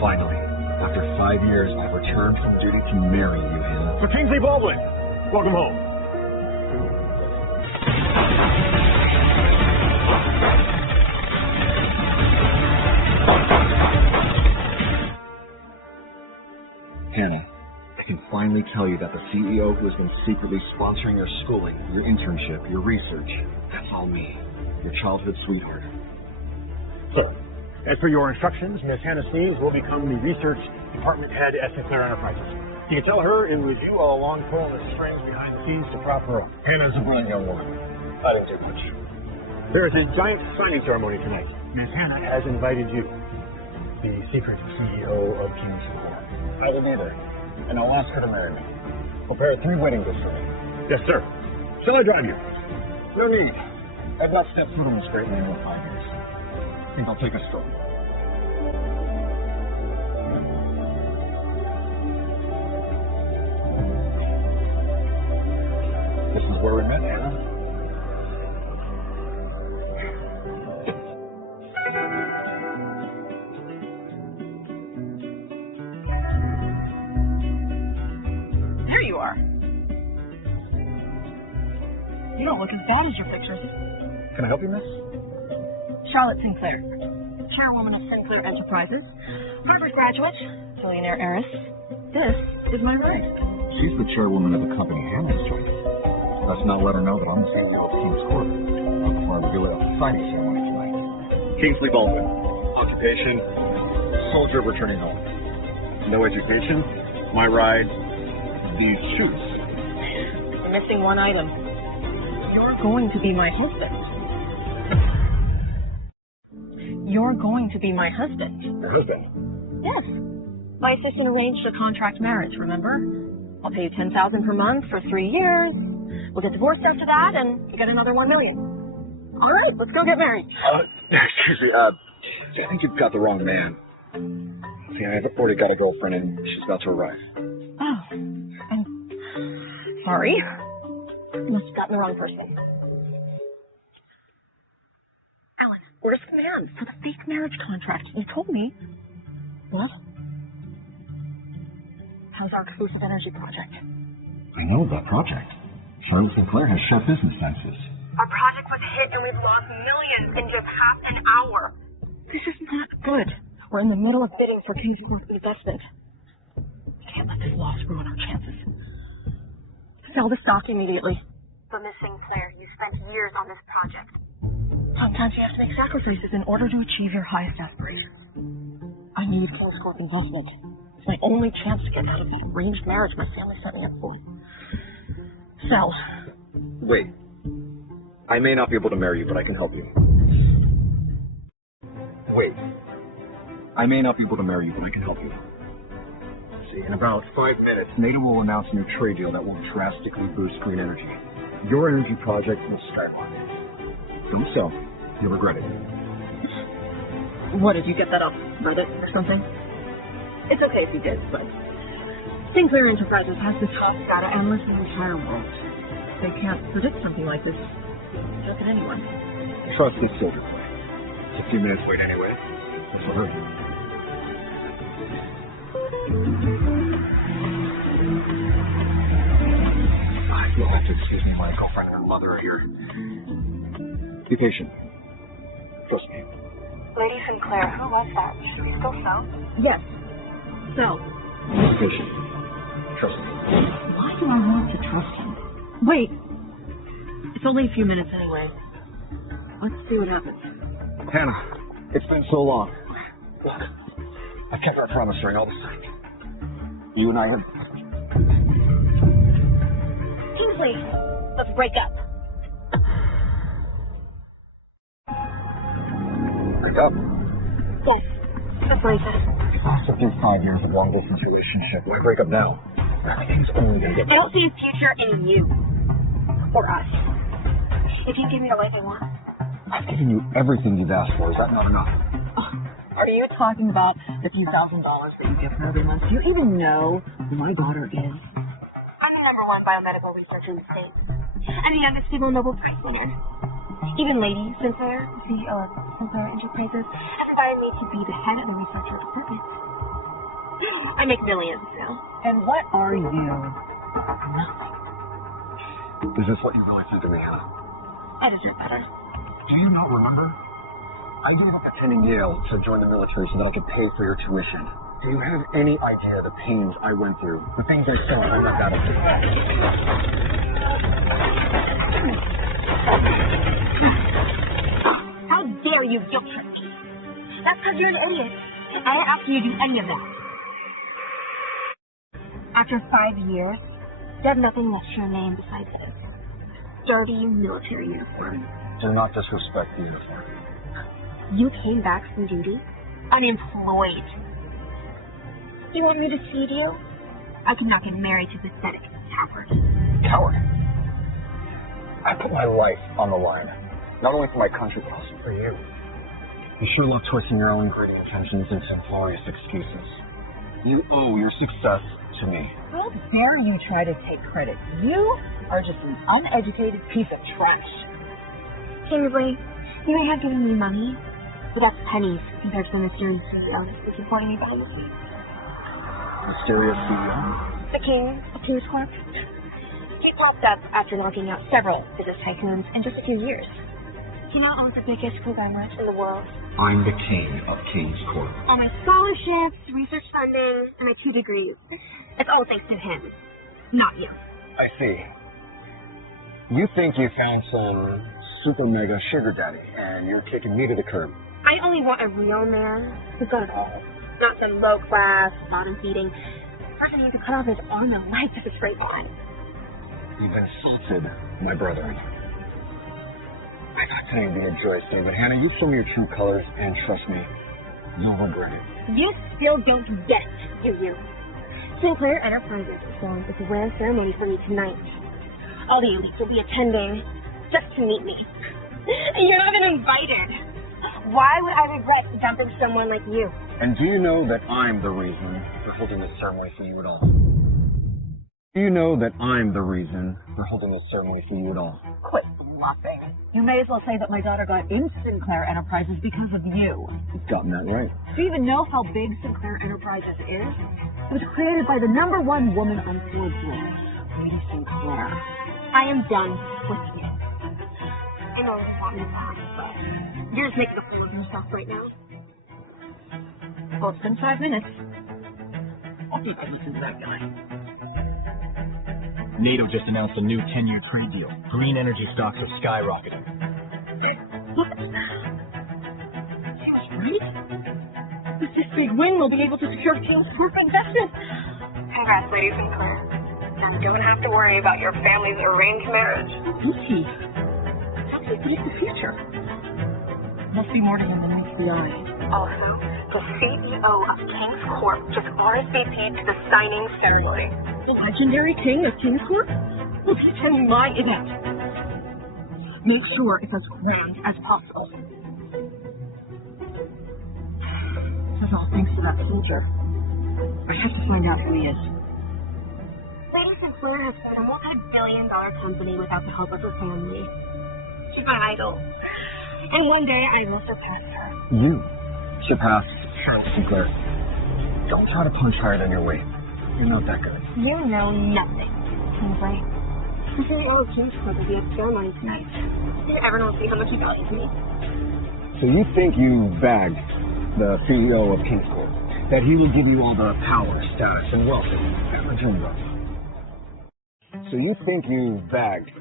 Finally, after 5 years, I've returned from duty to marry you, Hannah. So Kingsley Baldwin, welcome home. Hannah, I can finally tell you that the CEO who has been secretly sponsoring your schooling, your internship, your research, that's all me, your childhood sweetheart. So, as per your instructions, Miss Hannah Sneeves will become the research department head at Sinclair Enterprises. You can tell her it was you all along pulling the strings behind the scenes to prop her up. Hannah's a brilliant young woman. I didn't do much. There is a giant signing ceremony tonight. Miss Hannah has invited you, the secret CEO of Kingsley. I will be there, and I'll ask her to marry me. Prepare 3 wedding gifts for me. Yes, sir. Shall I drive you? No need. I've not stepped foot on this great land in 5 years. I think I'll take a stroll. This is where we met, Hannah. There you are. You don't look as bad as your pictures. Can I help you, miss? Charlotte Sinclair, chairwoman of Sinclair Enterprises, Harvard graduate, billionaire heiress. This is my wife. She's the chairwoman of the company Hannah's joining. Let's not let her know that I'm the CEO of King's Court. Before we do a signing ceremony tonight. Kingsley Baldwin. Occupation, soldier returning home. No education. My ride, these shoes. You're missing one item. You're going to be my husband. You're going to be my husband. Your husband? Yes. My assistant arranged a contract marriage, remember? I'll pay you $10,000 per month for 3 years. We'll get divorced after that, and you get another $1 million. All right, let's go get married. Excuse me, I think you've got the wrong man. See, I've already got a girlfriend, and she's about to arrive. Oh, I'm sorry. You must have gotten the wrong person. Alan, where's the man for the fake marriage contract? You told me. What? How's our exclusive energy project? I know that project. Charlotte Sinclair has shut business census. Our project was hit and we've lost millions in just half an hour. This is not good. We're in the middle of bidding for King's Court investment. Can't let this loss ruin our chances. Sell the stock immediately. But Miss Sinclair, you spent years on this project. Sometimes you have to make sacrifices in order to achieve your highest aspirations. I need King's Court investment. It's my only chance to get out of this arranged marriage my family set me up for. Sell. Wait. I may not be able to marry you, but I can help you. Wait. I may not be able to marry you, but I can help you. See, in about 5 minutes, NATO will announce a new trade deal that will drastically boost green energy. Your energy project will skyrocket. Don't sell. You'll regret it. What, did you get that off Reddit or something? It's okay if you did, but Sinclair Enterprises has the top data analysts in the entire world. They can't predict something like this. Just at anyone. Trust is silver play. It's a few minutes wait anyway. That's what hurt. You'll have to excuse me, my girlfriend and her mother are here. Be patient. Trust me. Lady Sinclair, who was that? Should we still sell? Yes. Sell. Be patient. Trust me. Why do I want to trust him? Wait. It's only a few minutes anyway. Let's see what happens. Hannah, it's been so long. Look, I kept our promise during all this time. You and I have... Kingsley, let's break up. Break up? Yes, let's break up. After 5 years of long-distance relationship, why break up now? Everything's only going to get better. I don't see a future in you. Or us. If you give me the life I want. I've given you everything you've asked for. Is that not enough? Are you talking about the few $1,000 that you give her every month? Do you even know who my daughter is? I'm the #1 biomedical researcher in the state. I'm the youngest female Nobel Prize winner. Even Lady Sinclair, CEO of Sinclair Enterprises, has invited me to be the head of the researcher department. I make millions now. And what are you? Nothing. Is this what you really think of me, huh? How does it matter? Do you not remember? I gave up attending Yale to join the military so that I could pay for your tuition. Do you have any idea the pains I went through? The things I saw when I left out of Sinclair? How dare you guilt trip me? That's because you're an idiot. I didn't ask you to do any of that. After 5 years, you have nothing left to your name besides a dirty military uniform. Do not disrespect the uniform. You came back from duty unemployed. You want me to feed you? I could not get married to pathetic coward. Coward? I put my life on the line. Not only for my country, but also for you. You sure love twisting your own greedy intentions into glorious excuses. You owe your success to me. How dare you try to take credit? You are just an uneducated piece of trash. Kingsley, you may have given me money, but that's pennies compared to the mysterious CEO who's supporting me behind the scenes. Mysterious CEO? The king of King's Corp. He popped up after knocking out several business tycoons in just a few years. He now owns the biggest conglomerates in the world. I'm the king of King's Corp. All my scholarships, research funding, and my 2 degrees. It's all thanks to him, not you. I see. You think you found some super mega sugar daddy, and you're kicking me to the curb. I only want a real man who's got it all. Not some low class, bottom feeding person who can cut off his arm and leg with a straight line. You've insulted my brother. I thought today would be a joyous day, but Hannah, you show me your true colors, and trust me, you'll regret it. You still don't get, do you? Sinclair Enterprises is throwing a grand ceremony for me tonight. All the elites will be attending just to meet me. And you're not even invited. Why would I regret dumping someone like you? And do you know that I'm the reason they're holding this ceremony for you at all? Do you know that I'm the reason they're holding this ceremony for you at all? Quit bluffing. You may as well say that my daughter got into Sinclair Enterprises because of you. You've gotten that right. Do you even know how big Sinclair Enterprises is? It was created by the #1 woman on Forbes list, Lady Sinclair. I am done with you. I know it's not your time, but you're just making a fool of yourself right now. Well, it's been 5 minutes. I'll be good listen to that guy. NATO just announced a new 10-year trade deal. Green energy stocks are skyrocketing. Look. Right? With this big win, we'll be able to secure King's Corp investment. Congrats, Lady Sinclair. You don't have to worry about your family's arranged marriage. Lucy, but it's the future. Must be more to him than meets the eye. Also, the CEO of King's Corp just RSVP'd to the signing ceremony. The legendary king of King's Corp? Well, he's attending my event. Make sure it's as grand as possible. This is all thanks to that soldier. I have to find out who he is. Lady Sinclair has been a multi-billion-dollar company without the help of her family. She's my idol. And one day I will surpass her. You surpassed Sinclair. Don't try to punch higher than your weight. You're not that good. You know nothing, Kingsley. The CEO of King's Corp will be at the ceremony tonight. Did everyone see how much he values me? So you think you bagged the CEO of King's Corp? That he will give you all the power, status, and wealth that you ever dreamed of? So you think you bagged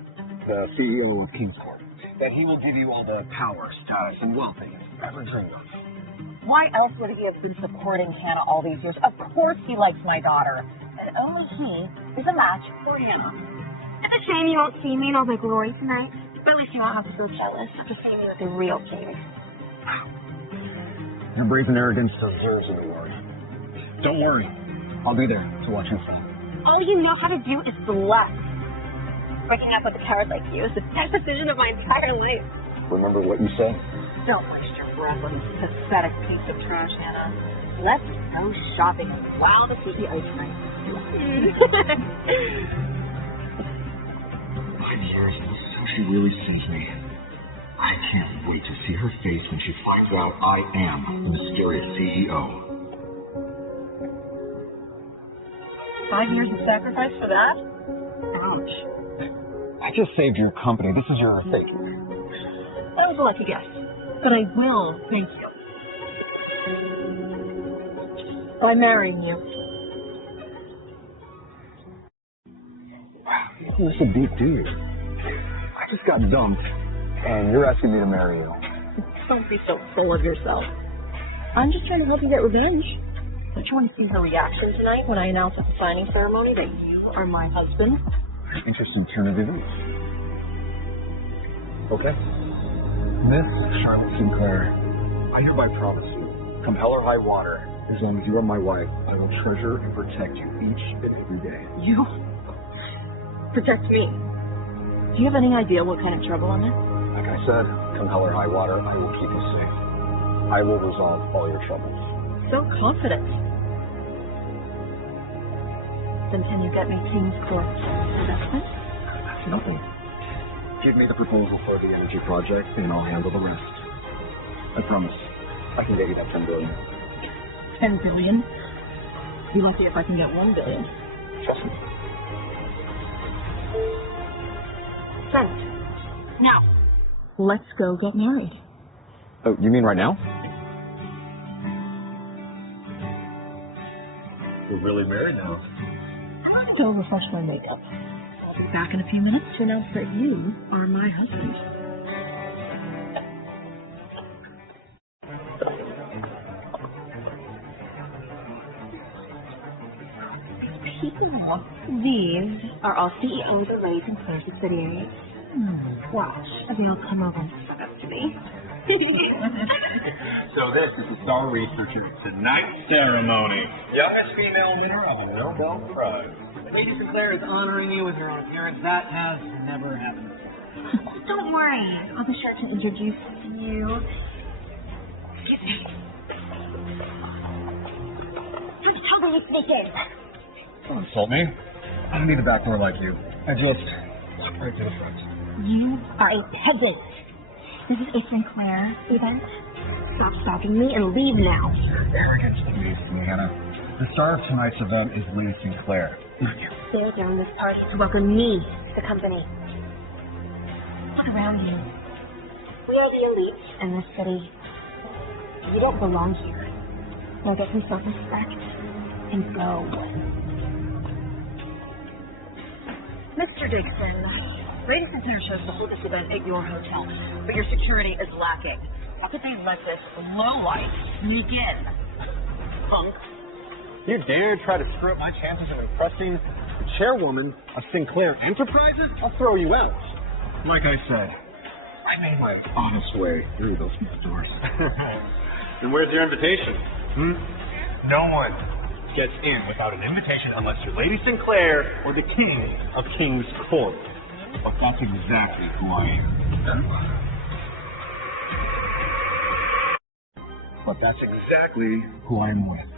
the CEO of King's Corp? That he will give you all the power, status, and wealth that you ever dreamed of? Why else would he have been supporting Hannah all these years? Of course he likes my daughter. And only he is a match for Hannah. It's a shame you won't see me in all my glory tonight. But at least you won't have to feel jealous of to see me with the real king. Your brave and arrogance deserves a reward. Don't worry. I'll be there to watch you fall. All you know how to do is bluff. Breaking up with a coward like you is the best decision of my entire life. Remember what you said? Don't waste your breath on this pathetic piece of trash, Hannah. Let's go shopping and wow the CEO tonight. 5 years, so she really sees me. I can't wait to see her face when she finds out I am the mysterious CEO. 5 years of sacrifice for that? Ouch. I just saved your company. This is your mistake. That was a lucky guess. But I will thank you. By marrying you. This is a deep dude. I just got dumped, and you're asking me to marry you. Don't be so full of yourself. I'm just trying to help you get revenge. Don't you want to see her reaction tonight when I announce at the signing ceremony that you are my husband? Interesting turn of events. Okay. Miss Charlotte Sinclair, I hereby promise you, come hell or high water, as long as you are my wife, I will treasure and protect you each and every day. You? Protect me? Do you have any idea what kind of trouble I'm in? Like I said, come hell or high water, I will keep you safe. I will resolve all your troubles. So confident. Then can you get me King's Court investment? That's nothing. Give me the proposal for the energy project, and I'll handle the rest. I promise. I can get you that $10 billion. 10 billion? Be lucky if I can get 1 billion. Trust me. Sent. Now, let's go get married. Oh, you mean right now? We're really married now. Let's go refresh my makeup. I'll be back in a few minutes to announce that you are my husband. These are all CEOs of Ray Sinclair subsidiaries. Watch, they'll come over and suck up to me. So this is the Star Researcher Tonight ceremony. Youngest female winner of a Nobel Prize. Lady Sinclair is honoring you with her appearance. That has never happened before. Don't worry, I'll be sure to introduce you. Excuse me. How do you sneak in? Don't insult me. I don't need a back door like you. I just walk right to the front. You are a peasant. This is a Sinclair event. Stop stalking me and leave now. Arrogance amazes me, Hannah. The star of tonight's event is Lady Sinclair. They're throwing this party to welcome me to the company. Look around you. We are the elite in this city. You don't belong here. Now get some self-respect and go. Mr. Dixon, Lady Sinclair chose to hold this event at your hotel, but your security is lacking. How could they let this lowlife sneak in? Punk. You dare try to screw up my chances of impressing the chairwoman of Sinclair Enterprises? I'll throw you out. Like I said, I made my honest way through those doors. And where's your invitation? No one gets in without an invitation unless you're Lady Sinclair or the King of King's Court. But that's exactly who I am. But that's exactly who I am with.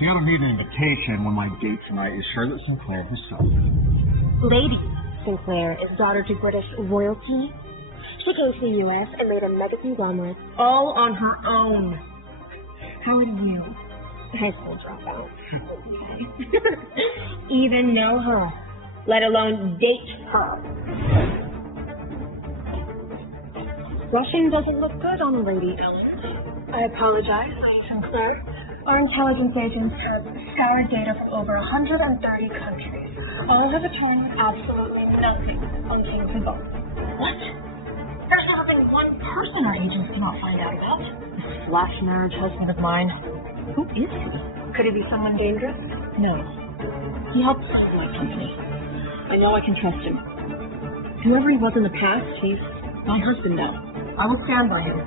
So you gotta read an invitation when my date tonight is Charlotte Sinclair herself. Lady Sinclair is daughter to British royalty. She came to the U.S. and made a mega conglomerate all on her own. How would you, high school dropout, even know her, let alone date her? Russian doesn't look good on a lady, Ellen. I apologize, Lady Sinclair. Our intelligence agents have scoured data from over 130 countries. All have returned absolutely nothing on Kingsley. What? There's not even one person our agents cannot find out about. This flash marriage husband of mine. Who is he? Could he be someone dangerous? No. He helped fund my company. I know I can trust him. Whoever he was in the past, he's my husband now. I will stand by him.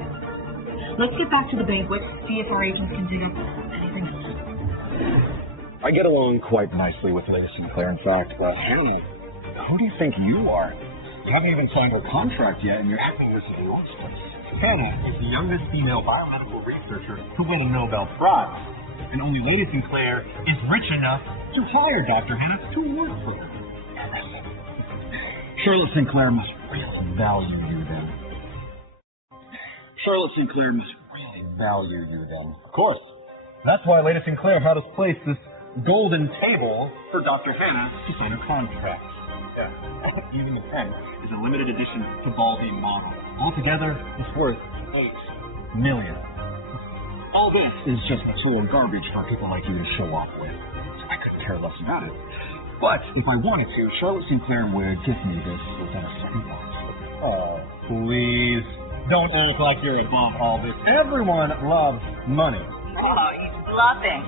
Let's get back to the banquet, see if our agents can dig up anything else. I get along quite nicely with Lady Sinclair. In fact, Hannah, who do you think you are? You haven't even signed her contract yet, and you're acting this as an officer. Hannah is the youngest female biomedical researcher to win a Nobel Prize. And only Lady Sinclair is rich enough to hire Dr. Hannah to work for her. Charlotte Sinclair must really value you then. Charlotte Sinclair must really value you then. Of course. That's why Lady Sinclair had us place this golden table for Dr. Hannah to sign her contract. Yeah. Using a pen is a limited edition Vivaldi model. Altogether, it's worth $8 million. All this is just material garbage for people like you to show off with. I couldn't care less about it. But if I wanted to, Charlotte Sinclair would give me this within a second thought. Oh, please. Don't act like you're above all this. Everyone loves money. Oh, he's bluffing.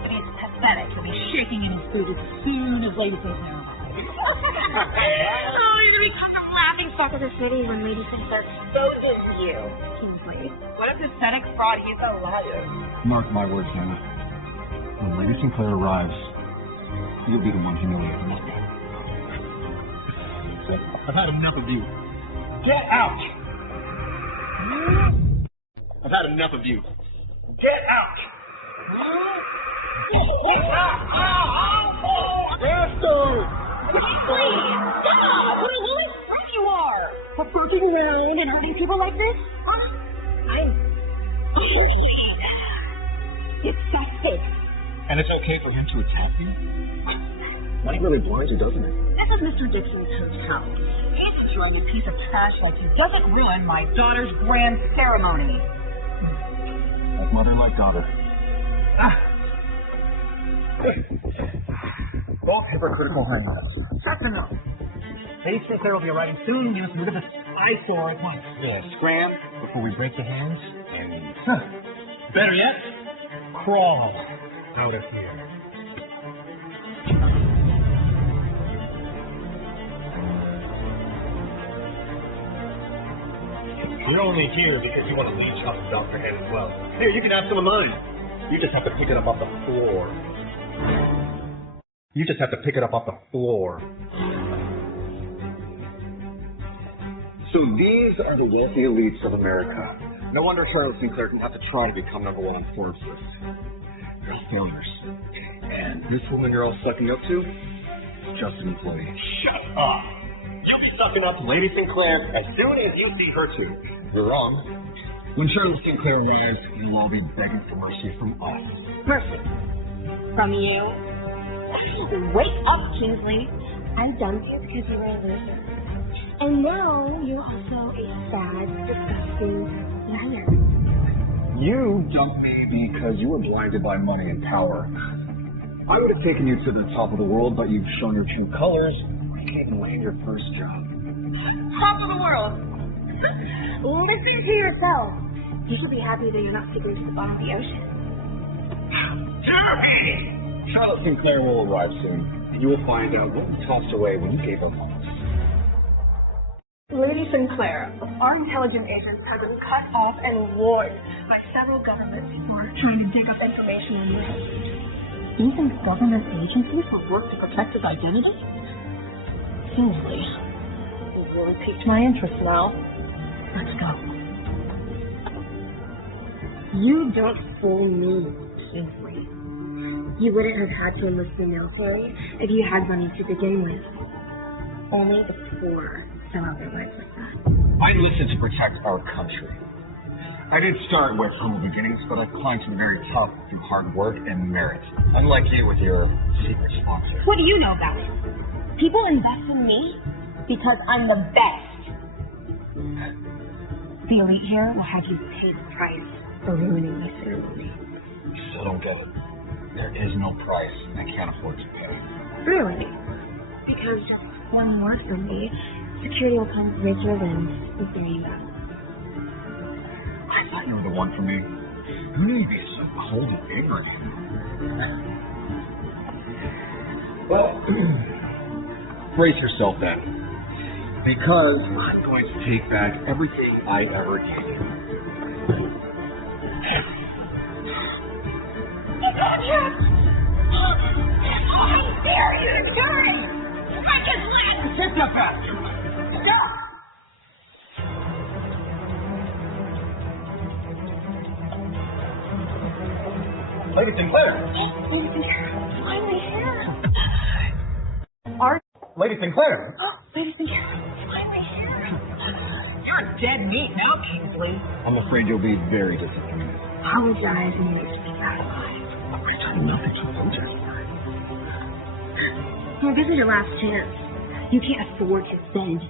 But he's pathetic. He'll be shaking in his boots as soon as Lady Sinclair arrives. Oh, you're gonna become the laughing stock of the city when Lady Sinclair exposes you, Kingsley. What a pathetic fraud. He's a liar. Mark my words, Hannah. When Lady Sinclair arrives, you'll be the one humiliating me. I've had enough of you. Get out! I've had enough of you. Get out! Faster! Please, stop! What a little freak you are! Approaching around and hurting people like this? It's pathetic. And it's okay for him to attack you? Money really blinds you, doesn't it? This is Mr. Dixon's hotel. He's enjoying a piece of trash like you. Doesn't ruin my daughter's grand ceremony. Like mother, like daughter. Both hypocritical hindsights. Shut the mouth. Lady Sinclair will be arriving soon. You must move to the eyesore at once. Yeah, scram before we break your hands. And Better yet, crawl out of here. You're only here because you want to leech off of Dr. Head as well. Here, you can have some of mine. You just have to pick it up off the floor. You just have to pick it up off the floor. so these are the wealthy elites of America. No wonder Charlotte Sinclair didn't have to try to become number one on Forbes list. They're all failures. And this woman you're all sucking up to, just an employee. Shut up! You'll be sucking up to Lady Sinclair as soon as you see her too. You're wrong. When Charlotte Sinclair arrives, you'll all be begging for mercy from us. Mercy. From you? Wake up, Kingsley. I dumped you because you were a loser. And now you're also a sad, disgusting liar. You dumped me because you were blinded by money and power. I would have taken you to the top of the world, but you've shown your true colors. You can't even land your first job. Top of the world. Listen to yourself. You should be happy that you're not sitting at the bottom of the ocean. Jeremy! Charlotte Sinclair will arrive soon, and you will find out what you tossed away when you gave up on us. Lady Sinclair, our intelligence agents have been cut off and warned by several governments who are trying to dig up information on you. You think government agencies will work to protect his identity? Kingsley, you've really piqued my interest now. Let's go. You don't fool me, Kingsley. You wouldn't have had to enlist the military if you had money to begin with. Only the poor sell out their lives like that. I enlisted to protect our country. I did start with humble beginnings, but I've climbed to the very top through hard work and merit. Unlike you with your secret sponsor. What do you know about it? People invest in me because I'm the best. The elite here will have you pay the price for ruining the ceremony. Still don't get it. There is no price I can't afford to pay. Really? Because one more from me, security will come break your limbs and bury you up. I thought you were the one for me. You need to be so cold and ignorant. Well, brace yourself then. Because I'm going to take back everything I ever gave you. How dare you do it? I just left! Take that back! Stop! Lady Sinclair! Finally here. Lady Sinclair! Oh, Lady Sinclair, finally here. You're dead meat now, Kingsley. I'm afraid you'll be very disappointed. Apologize and you speak out alive. I told nothing to apologize for. Well, this is your last chance. You can't afford to bend.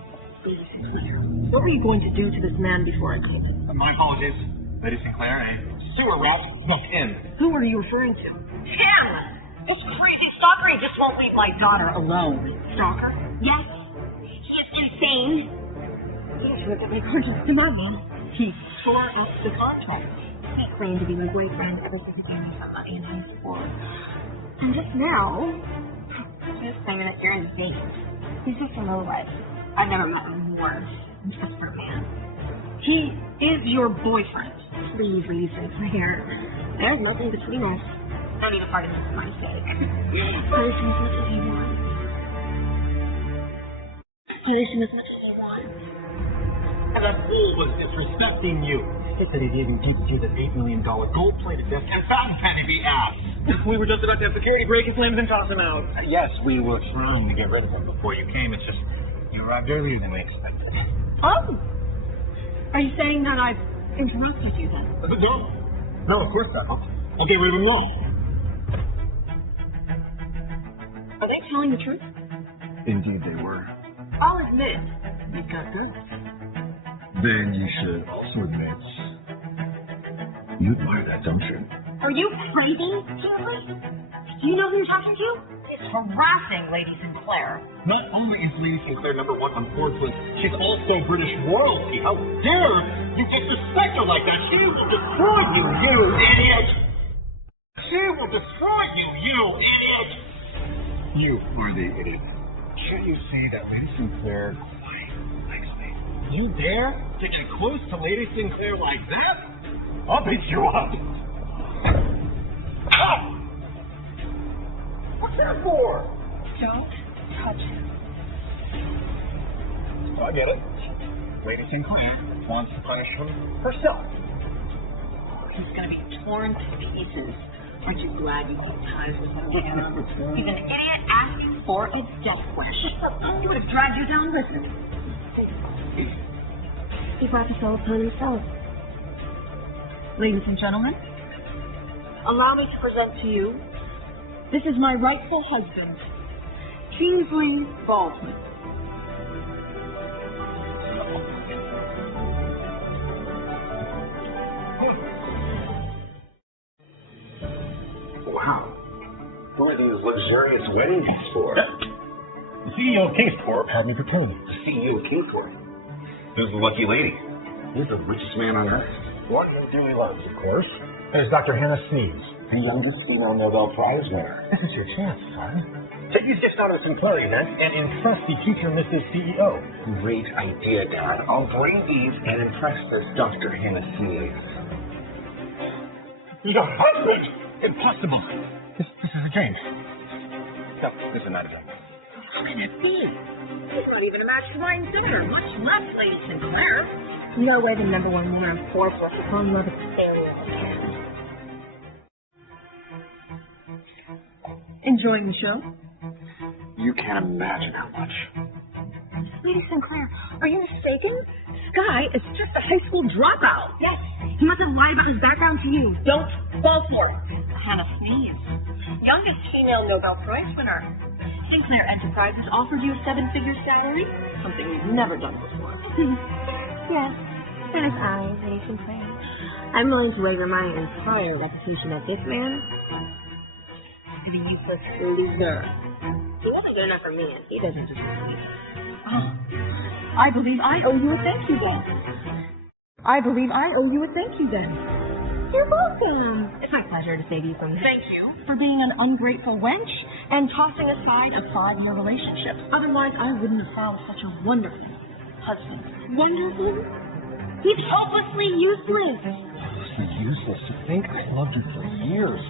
What are you going to do to this man before I call him? My apologies, Lady Sinclair. A sewer rat snuck in. Who are you referring to? Him! This crazy stalker, he just won't leave my daughter alone. Stalker? Yes, he is insane. Yes, look at my conscience to my man. He tore up the contract. He claimed to be my boyfriend ever since he gave me some money and asked for it. And just now, he's claiming that you're insane. He's just a lowlife. I've never met a more desperate man. He is your boyfriend. Please leave Sinclair. There's nothing between us. Not even part of this is my mistake. Punish him as much as you want. Punish him as much as you want. And that fool was disrespecting you. He said he'd even take you to the $8 million gold-plated desk and fountain pen if he asked. We were just about to have security break his limbs and toss him out. Yes, we were trying to get rid of him before you came. It's just you arrived earlier than we expected. Oh! Are you saying that I've interrupted you then? No, of course not. I'll get rid of him now. Are they telling the truth? Indeed they were. I'll admit, you've got girls. Then you should also admit you admire that, don't you? Are you crazy, Kingsley? Do you know who you're talking to? It's harassing Lady Sinclair. Not only is Lady Sinclair #1 on Forbes list, she's also British royalty. How dare you disrespect her like that? She will destroy you, you idiot! She will destroy you, you idiot! You are the idiot. Should you see that Lady Sinclair quite likes me? You dare get too close to Lady Sinclair like that? I'll beat you up! Ah! What's that for? Don't touch him. I get it. Lady Sinclair wants to punish him herself. He's going to be torn to pieces. Aren't you glad you keep ties with him, Hannah? He's an idiot asking for a death wish. He would have dragged you down with him. He brought the soul upon himself. Ladies and gentlemen, allow me to present to you, this is my rightful husband, Kingsley Baldwin. Wow. Who are these luxurious wedding gifts for? The CEO of Kingsport had me pretend. The CEO of Kingsport? Who's the lucky lady? He's the richest man on earth. One he dearly loves, of course. There's Dr. Hannah Sneeze, the youngest female Nobel Prize winner. This is your chance, son. Take these gifts out of the Sinclair event and impress the future Mrs. CEO. Great idea, Dad. I'll bring these and impress this Dr. Hannah Sneeze. Your husband! Impossible. This is a dream. No, this is not a dream. How can it be? He's not even a match for my dinner, much less Lady Sinclair. No way the #1 winner of Forbes will fall in love with the failure. Enjoying the show? You can't imagine how much. Lady Sinclair, are you mistaken? Sky is just a high school dropout. Yes. He mustn't lie about his background to you. Don't fall for it. Hannah Sneeze, youngest female Nobel Prize winner. Sinclair Enterprises offered you a 7-figure salary, something we've never done before. Yes. As I, Lady Sinclair, I'm willing to wager my entire reputation that this man is a useless loser. He wasn't good enough for me, and he doesn't deserve me. Oh, I believe I owe you a thank you then. You're welcome. It's my pleasure to save you from this. Thank you for being an ungrateful wench and tossing aside a 5-year relationship. Otherwise, I wouldn't have found such a wonderful husband. Wonderful. He's hopelessly useless. Useless to think I loved you for years.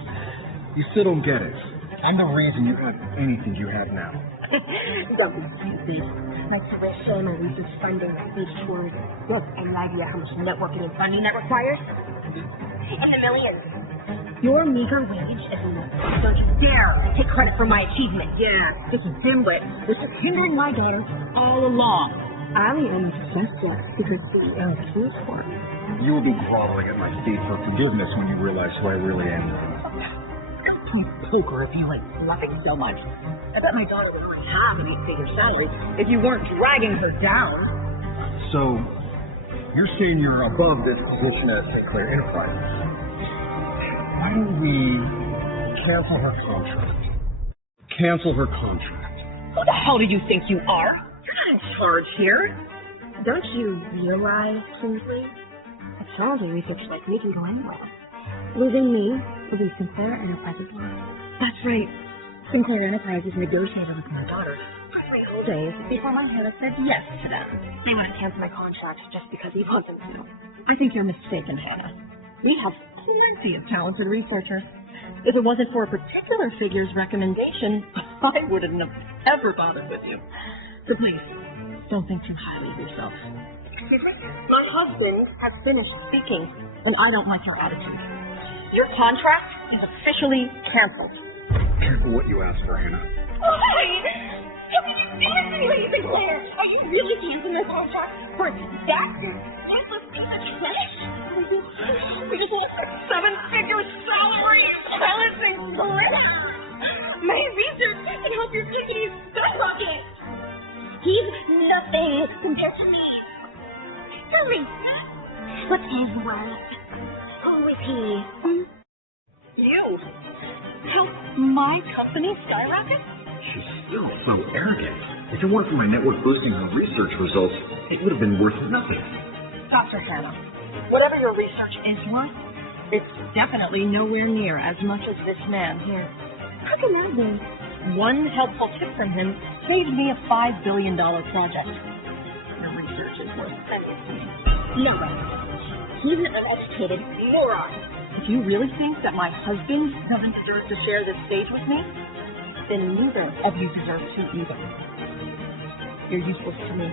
You still don't get it. I'm the reason you have anything you have now. Don't be stupid. My tuition, my research funding, my speech tours. Look, any idea how much networking and funding that requires? In the millions. Your meager wage is enough. Don't you dare take credit for my achievement. Yeah, this dimwit was just hindering my daughter all along. I'm the only successful because CEO of Kingsport. You will be groveling at my feet for forgiveness when you realize who I really am. play poker if you like bluffing so much. I bet my daughter would already have an 8-figure salary if you weren't dragging her down. So, you're saying you're above this position at Sinclair Enterprises. Why don't we cancel her contract? Cancel her contract. Who the hell do you think you are? You're not in charge here. Don't you realize, Kingsley? A salary research like me can go anywhere. Losing me will be Sinclair Enterprises. That's right. Sinclair Enterprises negotiated with my daughter 3 whole days before my Hannah said yes to them. They want to cancel my contract just because he wants them to. I think you're mistaken, Hannah. We have plenty of talented researchers. If it wasn't for a particular figure's recommendation, I wouldn't have ever bothered with you. So please, don't think too highly of yourself. My husband has finished speaking, and I don't like your attitude. Your contract is officially canceled. Careful what you ask for, Hannah. Why? How can you do this to me, Sinclair? Are you really canceling my contract for that useless piece of trash? We just want a 7-figure salary as well as Sinclair. My research can help your company's skyrocket. He's nothing compared to me. Tell me, what's his worth? Who is he? You help my company skyrocket? She's still so arrogant. If it weren't for my network boosting her research results, it would have been worth nothing. Dr. Hannah, whatever your research is worth, it's definitely nowhere near as much as this man here. How can that be? One helpful tip from him saved me a $5 billion project. Your research is worth pennies to me. No way. He's an uneducated moron. If you really think that my husband doesn't deserve to share this stage with me, then neither of you deserve to either. You're useless to me.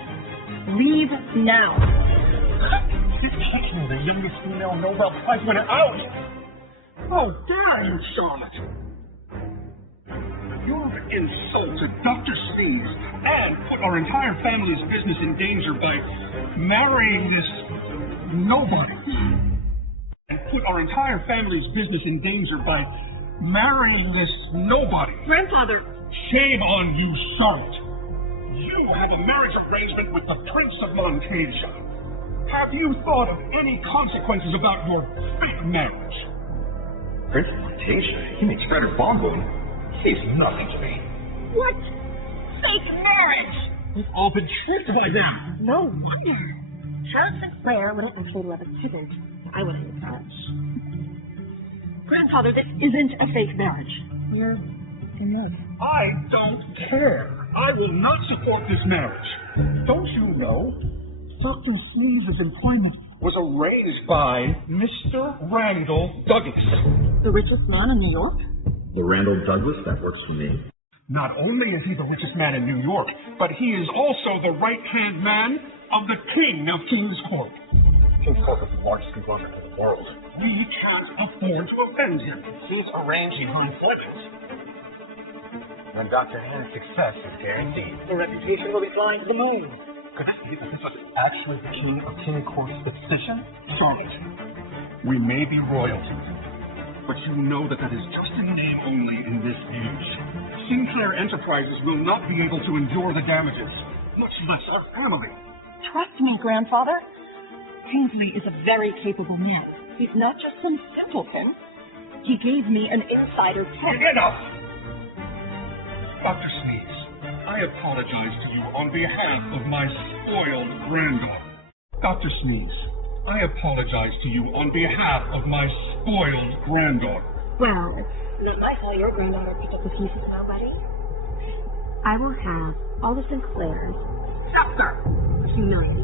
Leave now. You're taking the youngest female Nobel Prize winner out! How dare you, Charlotte! You've insulted Dr. Sness and put our entire family's business in danger by marrying this nobody. And put our entire family's business in danger by marrying this nobody. Grandfather! Shame on you, Charlotte. You have a marriage arrangement with the Prince of Montasia. Have you thought of any consequences about your fake marriage? Prince of Montasia? He makes better bonbon. He's nothing to me. What? Fake marriage! We've all been tricked by them. No wonder. Charles Sinclair wouldn't actually love his husband. I wouldn't encourage. Grandfather, this isn't a fake marriage. Yeah, who knows? I don't care. I will not support this marriage. Don't you know? Dr. Sness's employment was arranged by Mr. Randall Douglas. The richest man in New York? The Randall Douglas, that works for me. Not only is he the richest man in New York, but he is also the right-hand man of the King of King's Court. King's Court is the largest conglomerate in the world. We can't afford to offend him. He's arranging my fortunes. And Dr. Hannah's success is guaranteed. The reputation will be flying to the moon. Could this be that this was actually the King of King Court's decision? Charlotte, we may be royalty, but you know that is just in name only in this age. Sinclair Enterprises will not be able to endure the damages, much less our family. Trust me, Grandfather. Kingsley is a very capable man. He's not just some simpleton. He gave me an insider tip. Enough! Dr. Sness, I apologize to you on behalf of my spoiled granddaughter. Dr. Sness, I apologize to you on behalf of my spoiled granddaughter. Well, it's not like how your granddaughter picked up the pieces of nobody. I will have all the Sinclairs after a few million.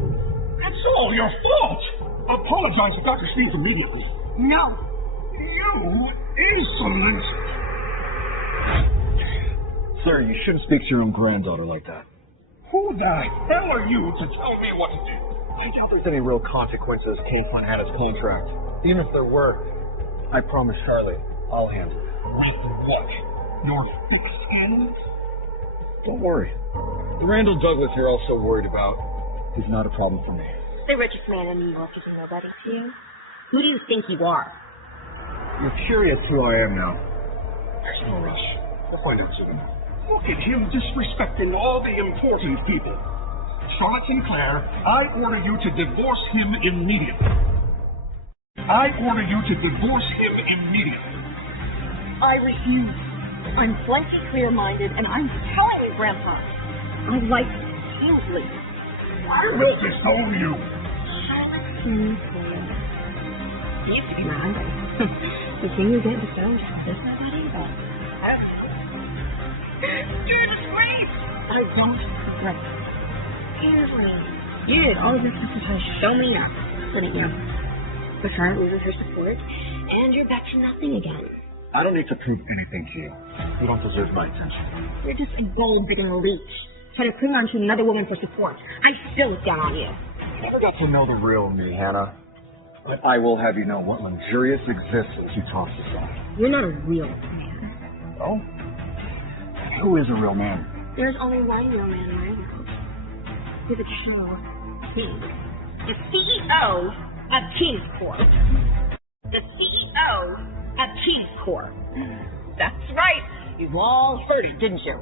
It's all your fault! Apologize to Dr. Sness immediately. No. You insolent! Sir, you shouldn't speak to your own granddaughter like that. Who the hell are you to tell me what to do? I doubt there's any real consequences came from Hannah's contract. Even if there were, I promise Charlie, I'll handle it. With what? Your first hand? Don't worry. The Randall Douglas you're also worried about is not a problem for me. The richest man in New York is a nobody to you. Who do you think you are? You're curious who I am now. There's no rush. We'll find out soon. Look at him disrespecting all the important people. Charlotte Sinclair, I order you to divorce him immediately. I order you to divorce him immediately. I refuse. I'm slightly clear-minded, and I'm telling you, Grandpa, I like Kingsley. I will disown you. Charlotte Sinclair. You used to be around. The thing you get disowned is not either. You're a disgrace. I don't regret it. Kingsley, you did all of this to show me up, didn't you? But Charlotte loses her support, and you're back to nothing again. I don't need to prove anything to you. You don't deserve my attention. You're just a gold-digging leech, trying to cling on to another woman for support. I still look down on you. Never got to know the real me, Hannah. But I will have you know what luxurious existence you toss aside. You're not a real man. Oh? Who is a real man? There's only one real man in my world. He's a true king. The CEO of King's Corp. The CEO of King's Corp. That's right. You've all heard it, didn't you?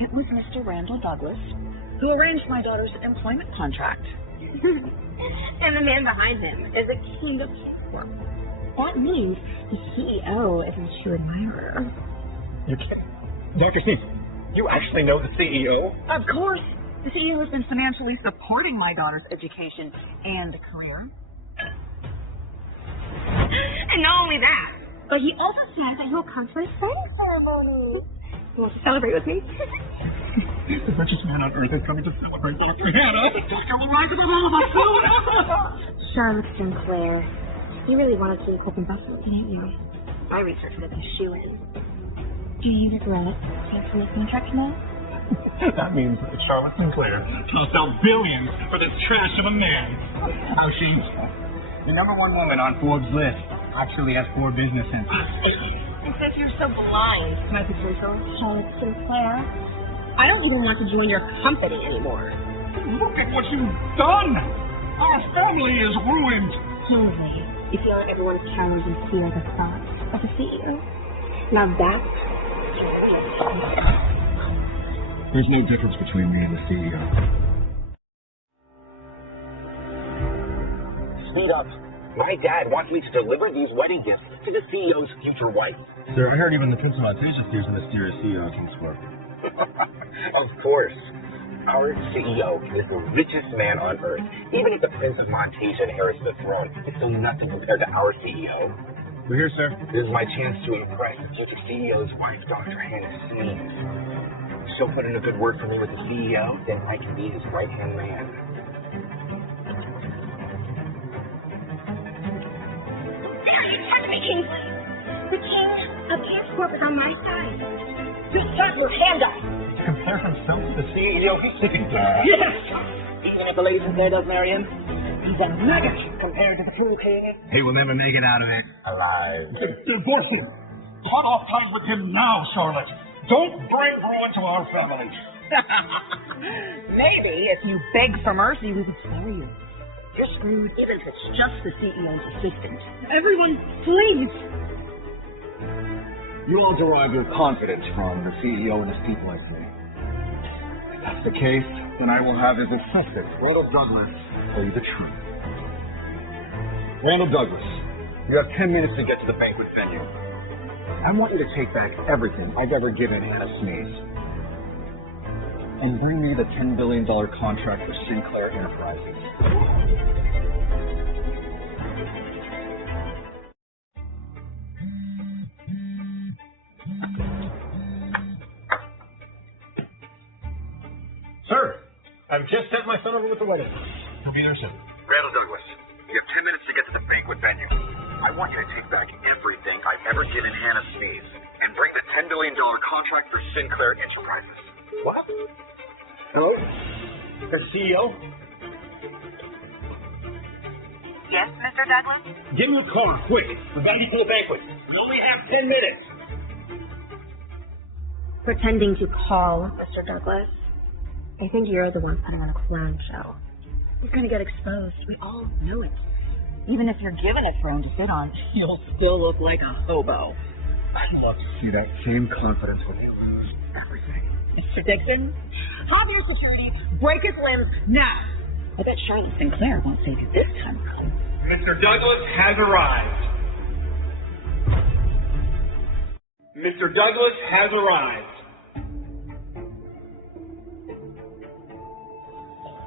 It was Mr. Randall Douglas who arranged my daughter's employment contract. And the man behind him is the king of King's Corp. That means the CEO is a true admirer. You're kidding. Dr. Sness, you actually know the CEO? Of course. The CEO has been financially supporting my daughter's education and career. And not only that, but he also said that he'll come to a wedding ceremony. You want to celebrate with me? The richest man on earth is coming to celebrate Dr. Hannah. Charlotte Sinclair, you really wanted to equip investment, didn't you? My research said a shoe-in. Do you regret canceling the contract now? That means that Charlotte Sinclair tossed out billions for this trash of a man. Oh, she's the number one woman on Forbes' list. Actually has 4 business senses. And since you're so blind, my potential Charlotte Sinclair, I don't even want to join your company anymore. Look at what you've done! Our family is ruined! Kingsley, you feel like everyone cowers and fear the thought of the CEO? Now that's There's no difference between me and the CEO. Speed up. My dad wants me to deliver these wedding gifts to the CEO's future wife. Sir, I heard even the Prince of Montage is the mysterious CEO of King's Corp. Of course. Our CEO is the richest man on earth. Even if the Prince of Montage inherits the throne, it's still nothing compared to our CEO. We're here, sir. This is my chance to impress the future CEO's wife, Dr. Hannah Sness. She'll put in a good word for me with the CEO, then I can be his right-hand man. Kingsley. The king of King's Corp is on my side. Just start your hand up. Compare himself to the CEO. He's sitting there. Yes! Even if the lady Sinclair does marry him, he's a nugget compared to the true king. He will never make it out of it alive. Divorce him. Cut off ties with him now, Charlotte. Don't bring ruin to our family. Maybe if you beg for mercy, we would spare you. You're screwed, even if it's just the CEO's assistant. Everyone, please! You all derive your confidence from the CEO and his people like me. If that's the case, then I will have his assistant, Randall Douglas, tell you the truth. Randall Douglas, you have 10 minutes to get to the banquet venue. I want you to take back everything I've ever given Hannah Sness and bring me the $10 billion contract for Sinclair Enterprises. Sir, I've just sent my son over with the wedding. He'll be there soon. Randall Douglas, you have 10 minutes to get to the banquet venue. I want you to take back everything I've ever given Hannah Sness and bring the $10 billion contract for Sinclair Enterprises. What? Hello? The CEO? Yes, Mr. Douglas? Get in the car, quick. We've got to get to the banquet. We only have 10 minutes. Pretending to call Mr. Douglas. I think you're the one putting on a clown show. He's going to get exposed. We all know it. Even if you're given a throne to sit on, you'll still look like a hobo. I love you that same confidence when you lose everything. Mr. Dixon, have your security break his limbs now. I bet Charlotte Sinclair won't save you this time. Mr. Douglas has arrived. Mr. Douglas has arrived.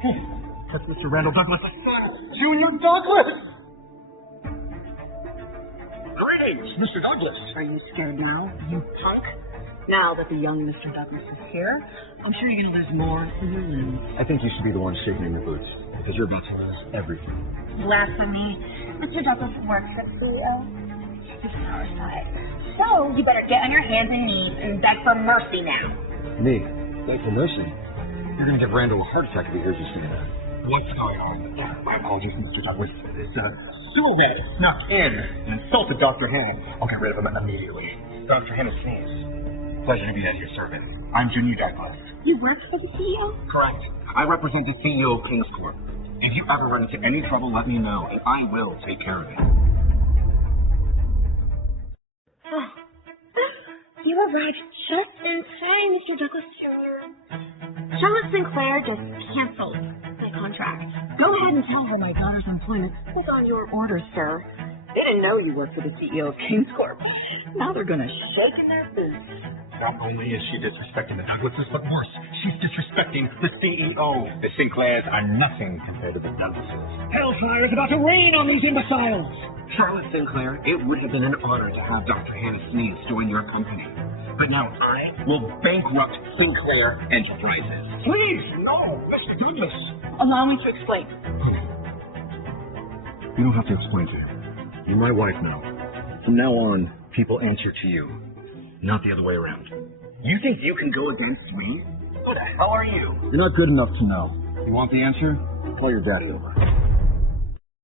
Hey, that's Mr. Randall Douglas' son, Junior Douglas! Greetings, Mr. Douglas. Are you scared now, you punk? Now that the young Mr. Douglas is here, I'm sure you're going to lose more than your limbs. I think you should be the one shaking in your boots, because you're about to lose everything. Blasphemy. Mr. Douglas works for the CEO. He's on our side. So you better get on your hands and knees and beg for mercy now. Me? Beg for mercy? You're going to give Randall a heart attack if he hears you say that. What's going on? My apologies, Mr. Douglas. This stool that snuck in and insulted Dr. Hannah. I'll get rid of him immediately. Dr. Hannah sneeze. Pleasure to be at your service. I'm Junior Douglas. You work for the CEO? Correct. I represent the CEO of King's Corp. If you ever run into any trouble, let me know, and I will take care of it. Oh. You arrived just in time, Mr. Douglas Jr. Charlotte Sinclair just canceled my contract. Go ahead and tell her my daughter's employment was on your orders, sir. They didn't know you worked for the CEO of King's Corp. Now they're going to shake their boots. Not only is she disrespecting the Douglases, but worse, she's disrespecting the CEO. The Sinclairs are nothing compared to the Douglases. Hellfire is about to rain on these imbeciles! Charlotte Sinclair, it would have been an honor to have Dr. Hannah Sneeze join your company. But now I will bankrupt Sinclair Enterprises. Please, no, Mr. Douglas. Allow me to explain. You don't have to explain to her. You're my wife now. From now on, people answer to you, not the other way around. You think you can go against me? Who the hell are you? You're not good enough to know. You want the answer? Call your daddy over.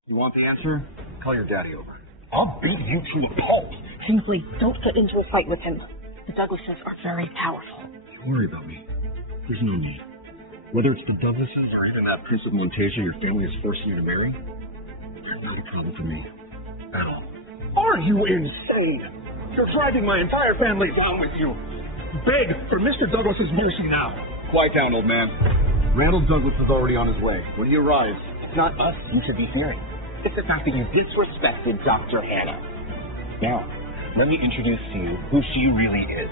You want the answer? Call your daddy over. I'll beat you to a pulp. Kingsley, don't get into a fight with him. The Douglases are very powerful. Don't worry about me. There's no need. Whether it's the Douglases or even that Prince of Montasia your family is forcing you to marry, that's not a problem for me. At all. Are you insane? You're driving my entire family down with you. Beg for Mr. Douglas's mercy now. Quiet down, old man. Randall Douglas is already on his way. When he arrives, it's not us you should be hearing. It's the fact that you disrespected Dr. Hannah. Now, let me introduce to you who she really is.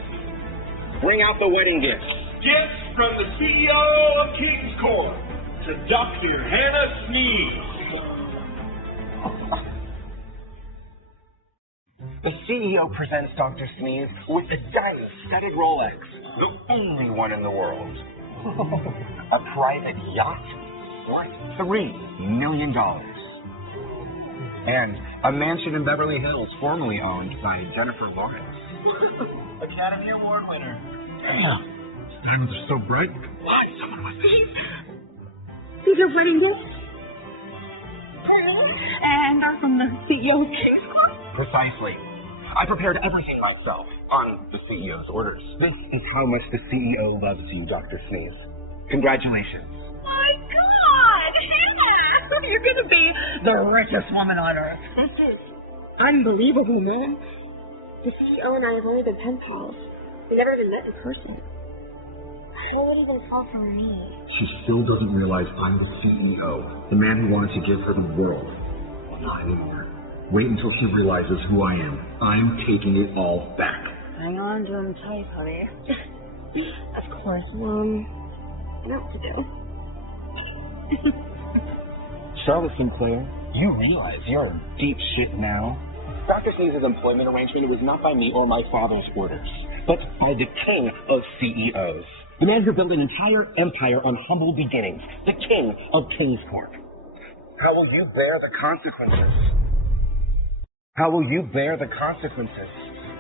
Bring out the wedding gifts. Gifts from the CEO of King's Corp to Dr. Hannah Sneeze. The CEO presents Dr. Sneeze with the diamond-studded Rolex, the only one in the world. A private yacht worth $3 million. And a mansion in Beverly Hills formerly owned by Jennifer Lawrence. Academy Award winner. Damn. Diamonds are so bright. What? Someone was These are wedding gifts? And are from the CEO of King's Corp. Precisely. I prepared everything myself on the CEO's orders. This is how much the CEO loves you, Dr. Sneeze. Congratulations. My God! Hannah! You're going to be the richest woman on earth. This is unbelievable, man. The CEO and I have only been pen pals. We never even met in person. Who would even fall for me? She still doesn't realize I'm the CEO, the man who wanted to give her the world. Well, not anymore. Wait until she realizes who I am. I'm taking it all back. Hang on to him tight, honey. Of course, what to do? Charlotte Sinclair, you realize you're in deep shit now? Dr. Sneeze's employment arrangement was not by me or my father's orders, but by the king of CEOs. The man who built an entire empire on humble beginnings. The king of King's Corp. How will you bear the consequences? How will you bear the consequences?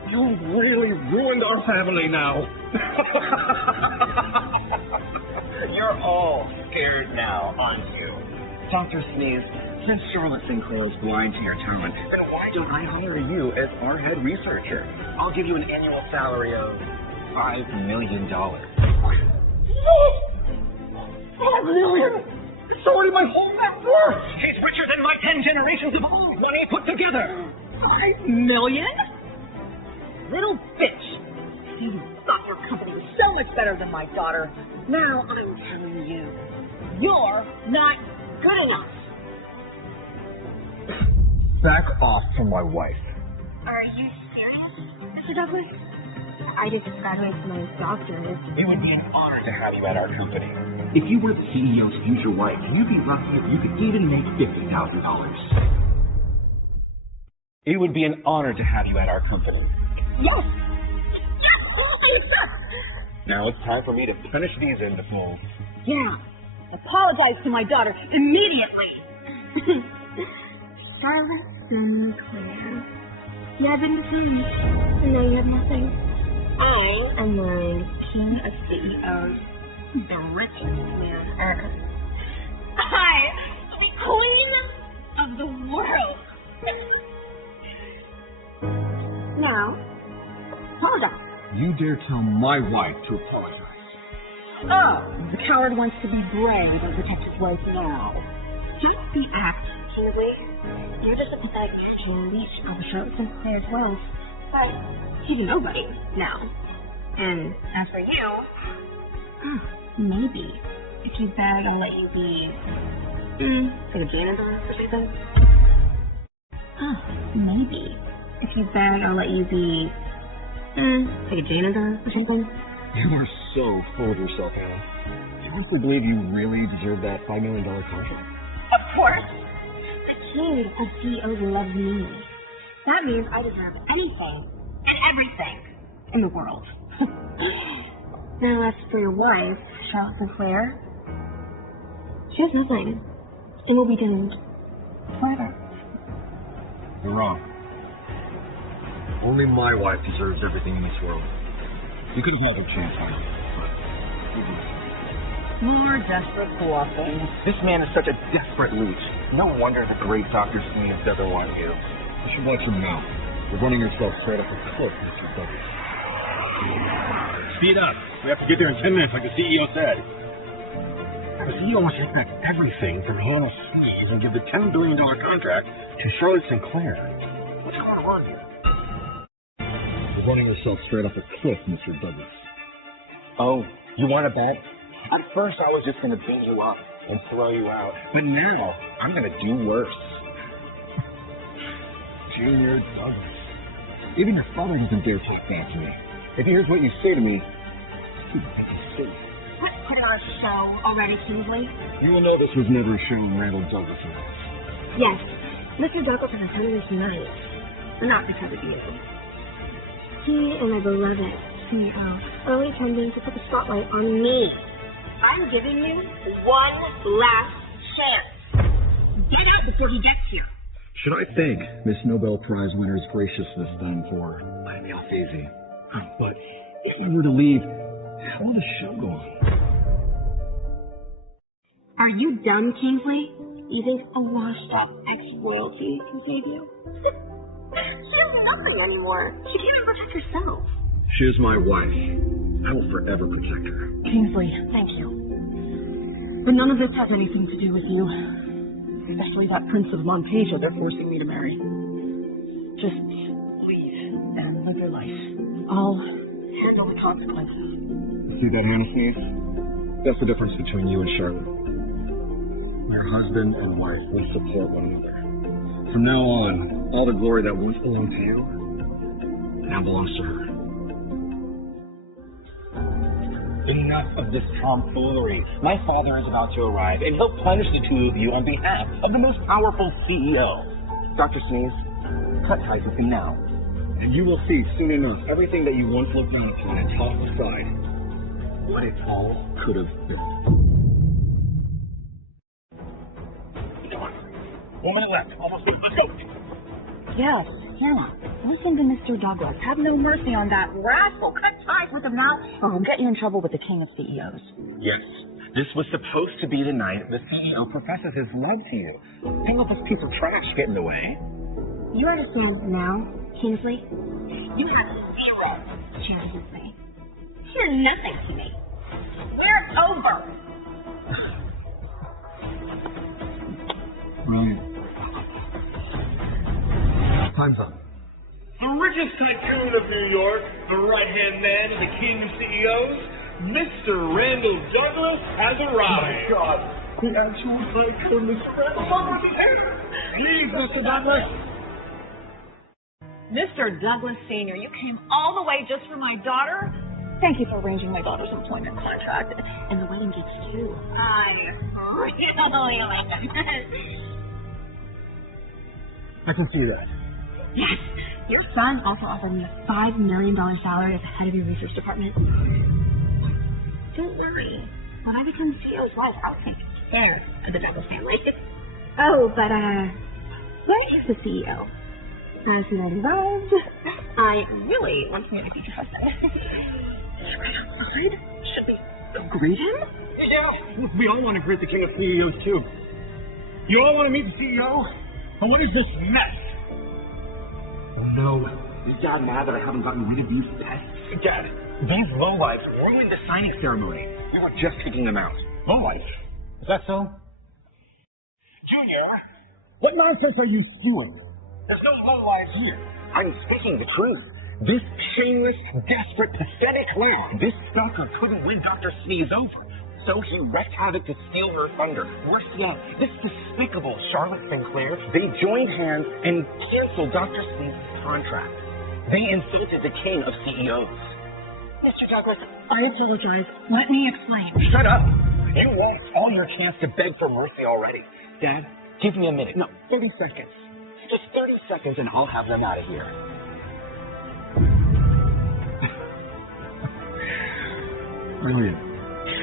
You really ruined our family now. You're all scared now, aren't you? Dr. Sneeze, since Charlotte Sinclair is blind to your talent, then why don't I hire you as our head researcher? I'll give you an annual salary of $5 million. $5 million? It's already my whole net worth. He's richer than my 10 generations of old money put together. $5 million? Little bitch. better than my daughter. Now I'm telling you, you're not good enough. Back off from my wife. Are you serious, Mr. Douglas? I just graduated from my doctorate. It would be an honor to have you at our company. If you were the CEO's future wife, you'd be lucky if you could even make $50,000. It would be an honor to have you at our company. Yes! Now it's time for me to finish these interviews. Yeah. Apologize to my daughter immediately. Charlotte Sinclair. You have anything? No, you have nothing. I am the king of CEOs, the richest man on earth. I am the queen of the world. Now, hold on. You dare tell my wife to apologize. Oh, the coward wants to be brave and protect his wife now. Just the act, Kingsley. You're just a pathetic natural leech of Charlotte Sinclair's woes. But she's a nobody now. And as for you, maybe if you beg, I'll let you be like a janitor or something. Maybe if you beg, I'll let you be like a janitor or something. You are so full of yourself, Hannah. Do you honestly believe you really deserve that $5 million contract? Of course. The king of CEOs loves me. That means I deserve anything and everything in the world. Now, as for your wife, Charlotte Sinclair, she has nothing and will be doomed forever. You're wrong. Only my wife deserves everything in this world. You could have had a chance, honey. More desperate bluffing. This man is such a desperate leech. No wonder the great Dr. Sness doesn't want you. You should watch him now. You're running yourself straight up a cliff, Mr. Douglas. Speed up. We have to get there in 10 minutes, like the CEO said. The CEO wants to expect everything from Hannah Sneeze and give the $10 billion contract to Charlotte Sinclair. What's going on here? You're running yourself straight up a cliff, Mr. Douglas. Oh, you want to bet? At first, I was just going to beat you up and throw you out. But now, I'm going to do worse. Junior Douglas. Even your father doesn't dare talk back to me. If he hears what you say to me, he'd take his suit. Let's put it on a show already, Kingsley. You will know this was never a show in Randall Douglas' house. Yes, Mr. Douglas has attended this tonight. Not because of you. He and my beloved CEO are only attending to put the spotlight on me. I'm giving you one last chance. Get out before he gets here. Should I thank Miss Nobel Prize winner's graciousness then for letting me off easy? But if you were to leave, how will the show go on? Are you done, Kingsley? You think a washed-up ex-royalty can save you? She has nothing anymore. She can't even protect herself. She is my wife. I will forever protect her. Kingsley, thank you. But none of this has anything to do with you. Especially that Prince of Montasia they're forcing me to marry. Just leave and live your life. I'll handle the consequences. See that, Hannah Sneeze? That's the difference between you and Charlotte. Your husband and wife will support one another. From now on, all the glory that once belonged to you now belongs to her. Enough of this tomfoolery. My father is about to arrive, and he'll punish the two of you on behalf of the most powerful CEO. Dr. Sneeze, cut ties with him now. And you will see soon enough everything that you once looked down upon and tossed aside. What it all could have been. 1 minute left. Almost. Let's go. Yes, Hannah, listen to Mr. Douglas. Have no mercy on that rascal. Cut ties with him now, or we'll get you in trouble with the king of CEOs. Yes. This was supposed to be the night the CEO professes his love to you. Don't let this piece of trash get in the way. You understand now, Kingsley? You have zero chance with me. You're nothing to me. We're over. Brilliant. Time's up. The richest tycoon of New York, the right-hand man, the king of CEOs, Mr. Randall Douglas has arrived. Oh, God. The actual psycho, Mr. Randall Douglas is here. Please, Mr. Douglas. Mr. Douglas Sr., you came all the way just for my daughter? Thank you for arranging my daughter's employment contract. And the wedding gifts, too. I'm really like I can see that. Yes. Your son also offered me a $5 million salary as head of your research department. Don't worry. When I become CEO's wife, I'll take care of the Douglas family. Oh, but, where is the CEO? Has he already arrived? I really want to meet my future husband. Outside? Should we go greet him? Yeah. We all want to greet the king of CEOs, too. You all want to meet the CEO? And what is this mess? Oh, no. Is Dad mad that I haven't gotten rid of these pests? Dad, these lowlifes ruined the signing ceremony. We were just kicking them out. Lowlife? Is that so? Junior, what nonsense are you spewing? There's no lowlife here. I'm speaking the truth. This shameless, desperate, pathetic clown, this stalker couldn't win Dr. Sneeze over. So he wreaked havoc to steal her thunder. Worse yet, this despicable Charlotte Sinclair, they joined hands and canceled Dr. Sneeze's contract. They insulted the king of CEOs. Mr. Douglas, I apologize. Let me explain. Shut up! You lost all your chance to beg for mercy already. Dad, give me a minute. No, 30 seconds. Just 30 seconds and I'll have them out of here. Brilliant.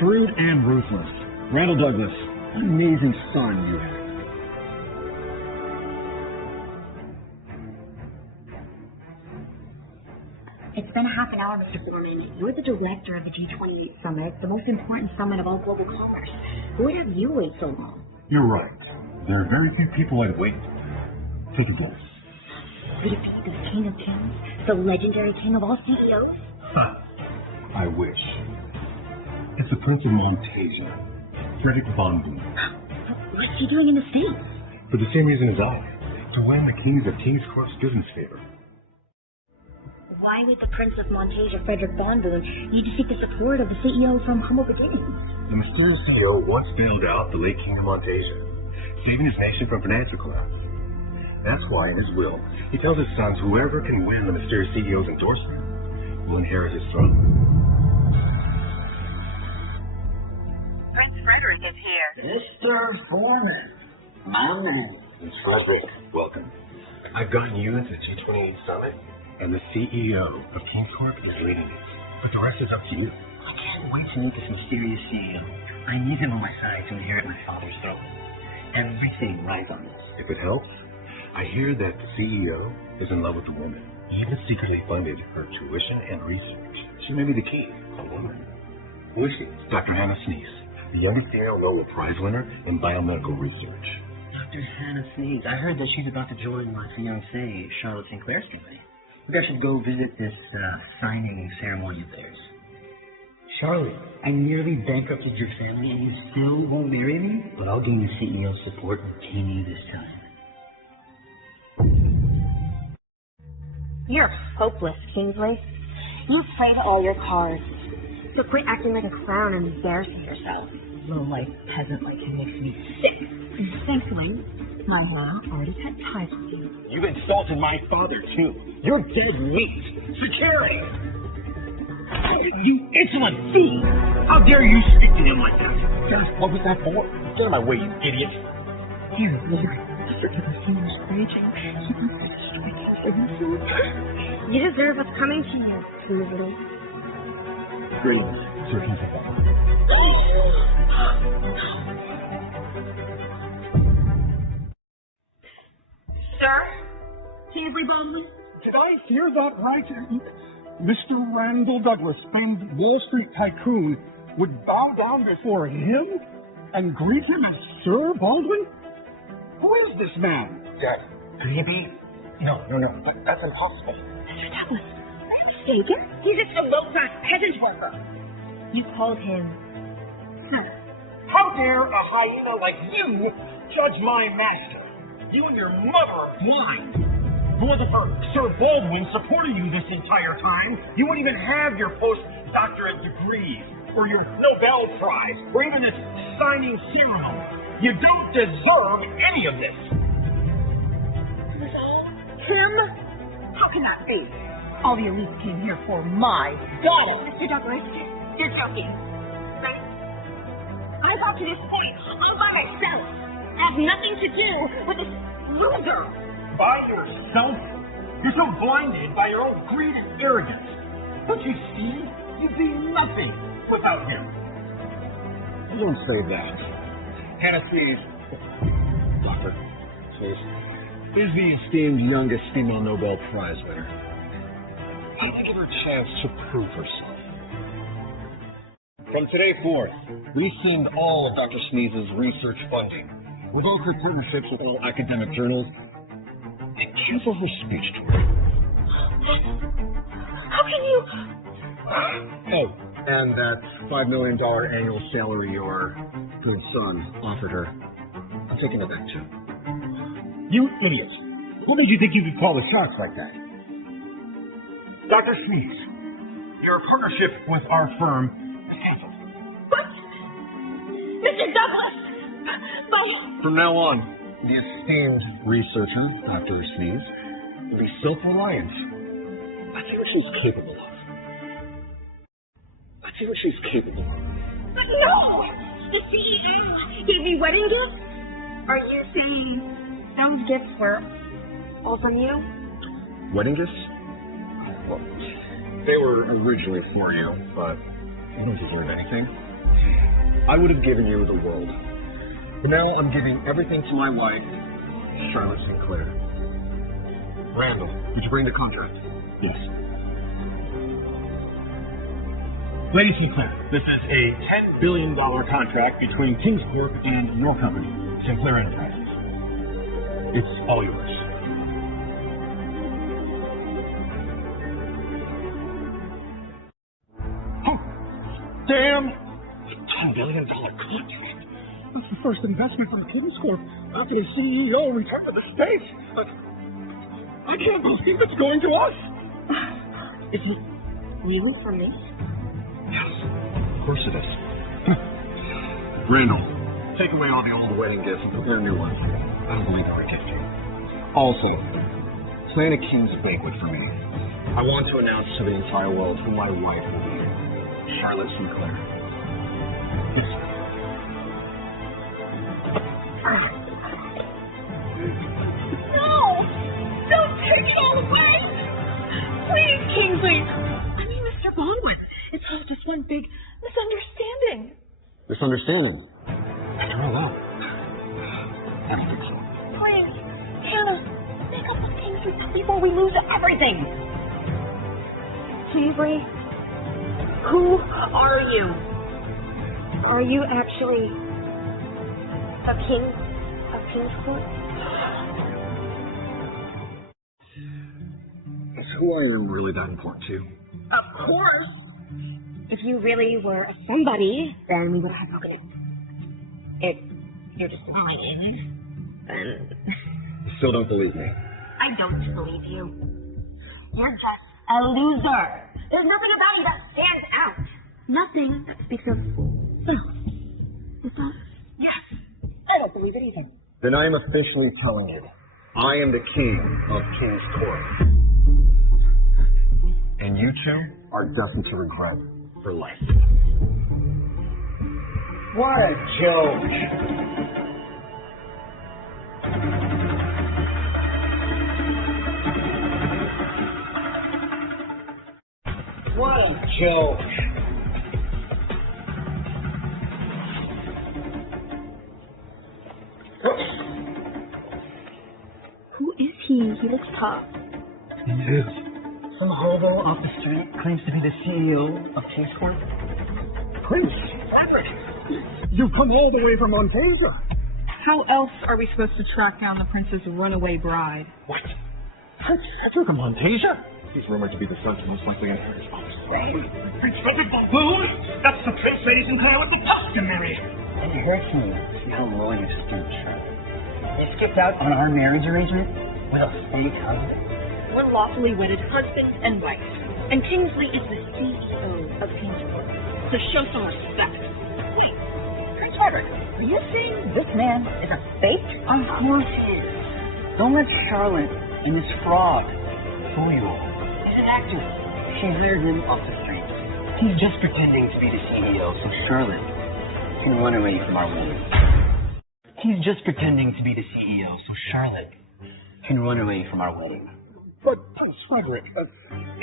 Shrewd and ruthless. Randall Douglas, amazing son you have. It's been a half an hour, Mr. Foreman. You're the director of the G28 Summit, the most important summit of all global commerce. Why have you wait so long? You're right. There are very few people I'd wait. Take a guess. Would it be the king of kings, the legendary king of all CEOs? I wish. It's the Prince of Montasia, Frederick von Boom. What's he doing in the States? For the same reason as I, to win the keys of King's Cross students' favor. Why would the Prince of Montasia, Frederick von Boom, need to seek the support of the CEO from humble beginnings? The mysterious CEO once bailed out the late King of Montasia, saving his nation from financial collapse. That's why in his will, he tells his sons whoever can win the mysterious CEO's endorsement will inherit his throne. Prince Frederick is here. Mr. Foreman, my man. Miss Frederick, welcome. I've gotten you into the G28 Summit, and the CEO of King's Corp is leading it. But the rest is up to you. I can't wait to meet this mysterious CEO. I need him on my side to inherit my father's throne. Everything rides on this. If it helps, I hear that the CEO is in love with a woman. He even secretly funded her tuition and research. She may be the key, a woman. Who is she? Dr. Hannah Sneeze, the youngest female Nobel Prize winner in biomedical research. Dr. Hannah Sneeze. I heard that she's about to join my fiancée, Charlotte Sinclair's family. Maybe I should go visit this signing ceremony of theirs. Charlotte, I nearly bankrupted your family and you still won't marry me? But I'll gain the CEO's support and tame you this time. You're hopeless, Kingsley. You've played all your cards. So quit acting like a clown and embarrassing yourself. Low-life peasant like him makes me sick. Thankfully, my mom already had ties with you. You've insulted my father, too. You're dead meat. Security! You insolent thief! How dare you speak to him like that? What was that for? Get out of my way, you idiot. Dear Lord, Mr. Kingsley is raging. He wants to destroy Kingsley. You deserve what's coming to you, Kingsley. Greetings, Sir Kingsley. Sir? Kingsley Baldwin? Did I hear that right? Mr. Randall Douglas, famed Wall Street tycoon, would bow down before him and greet him as Sir Baldwin? Who is this man? Dad, could he be? No, that's impossible. Mr. Douglas, are you mistaken? He's just a low-class peasant worker. You called him How dare a hyena like you judge my master? You and your mother are blind. Who was it for Sir Baldwin supporting you this entire time? You wouldn't even have your postdoctorate degree. or your Nobel Prize, or even this signing ceremony. You don't deserve any of this. It was all him? How can that be? All the elites came here for my daughter. Mr. Douglas, you're joking, right? I got to this point all by myself. I have nothing to do with this loser. By yourself? You're so blinded by your own greed and arrogance. Don't you see? You'd be nothing without him. You don't say that. Hannah Steve. Doctor, please. Is the esteemed youngest female Nobel Prize winner. I want to give her a chance to prove herself. From today forth, we rescind all of Dr. Sneez's research funding, revoke her partnerships with all academic journals, and cancel her speech tour. How can you? Oh, and that $5 million annual salary your good son offered her. I'm taking it back too. You idiot. What made you think you could call the shots like that? Dr. Sneeze, your partnership with our firm is canceled. What? Mr. Douglas! From now on, the esteemed researcher, Dr. Sneeze, will be self-reliant. I see what she's capable of. No! The CEO gave me wedding gifts? Are you saying those gifts were all from you? Wedding gifts? Well, they were originally for you, but you don't deserve anything. I would have given you the world. But now I'm giving everything to my wife, Charlotte Sinclair. Randall, did you bring the contract? Yes. Lady Sinclair, this is a $10 billion contract between King's Corp and your company, Sinclair Enterprises. It's all yours. Damn! $10 billion contract? That's the first investment from King's Corp after the CEO returned to the States. I can't believe it's going to us. Is it really for me? Yes, of course it is. Randall, take away all the old wedding gifts and prepare new ones. I don't believe they're a gift. Also, plan a king's banquet for me. I want to announce to the entire world who my wife will be. Charlotte Sinclair. Yes. No! Don't take it all away! Please, Kingsley! I mean, Mr. Baldwin, it's all just one big misunderstanding. Misunderstanding? I don't know. I don't think so. Please, Hannah, make up with Kingsley before we lose everything. Kingsley, who are you? Are you actually a king of King's Court? Is who I am really that important to you? Of course. If you really were a somebody, then we would have spoken it. If you're just lying, then... You still don't believe me? I don't believe you. You're just a loser. There's nothing about you that stands out. Nothing that speaks of... Is that... Yes. I don't believe it either. Then I am officially telling you, I am the king of King's Court. And you two are destined to regret for life. What a joke. What a joke. Who is he? He looks tough. He is. Some hobo off the street claims to be the CEO of King's Corp. Prince Cedric, you've come all the way from Montasia. How else are we supposed to track down the prince's runaway bride? What? Prince Cedric of Montasia? He's rumored to be the son to most likely enter his father's throne. Prince Cedric Balboon? That's the prince Lady Sinclair with the customary. And it hurts me to see how loyal you stood, Charlotte. They skipped out on our marriage arrangement with a fake husband. We're lawfully wedded husband and wife, and Kingsley is the CEO of King's Corp. So show some respect. Wait, Prince Frederick, are you saying this man is a fake? Of course he is. Don't let Charlotte and this fraud fool you all. He's an actor. She hired him off the street. He's just pretending to be the CEO so Charlotte can run away from our wedding. He's just pretending to be the CEO so Charlotte can run away from our wedding. But, Prince Frederick,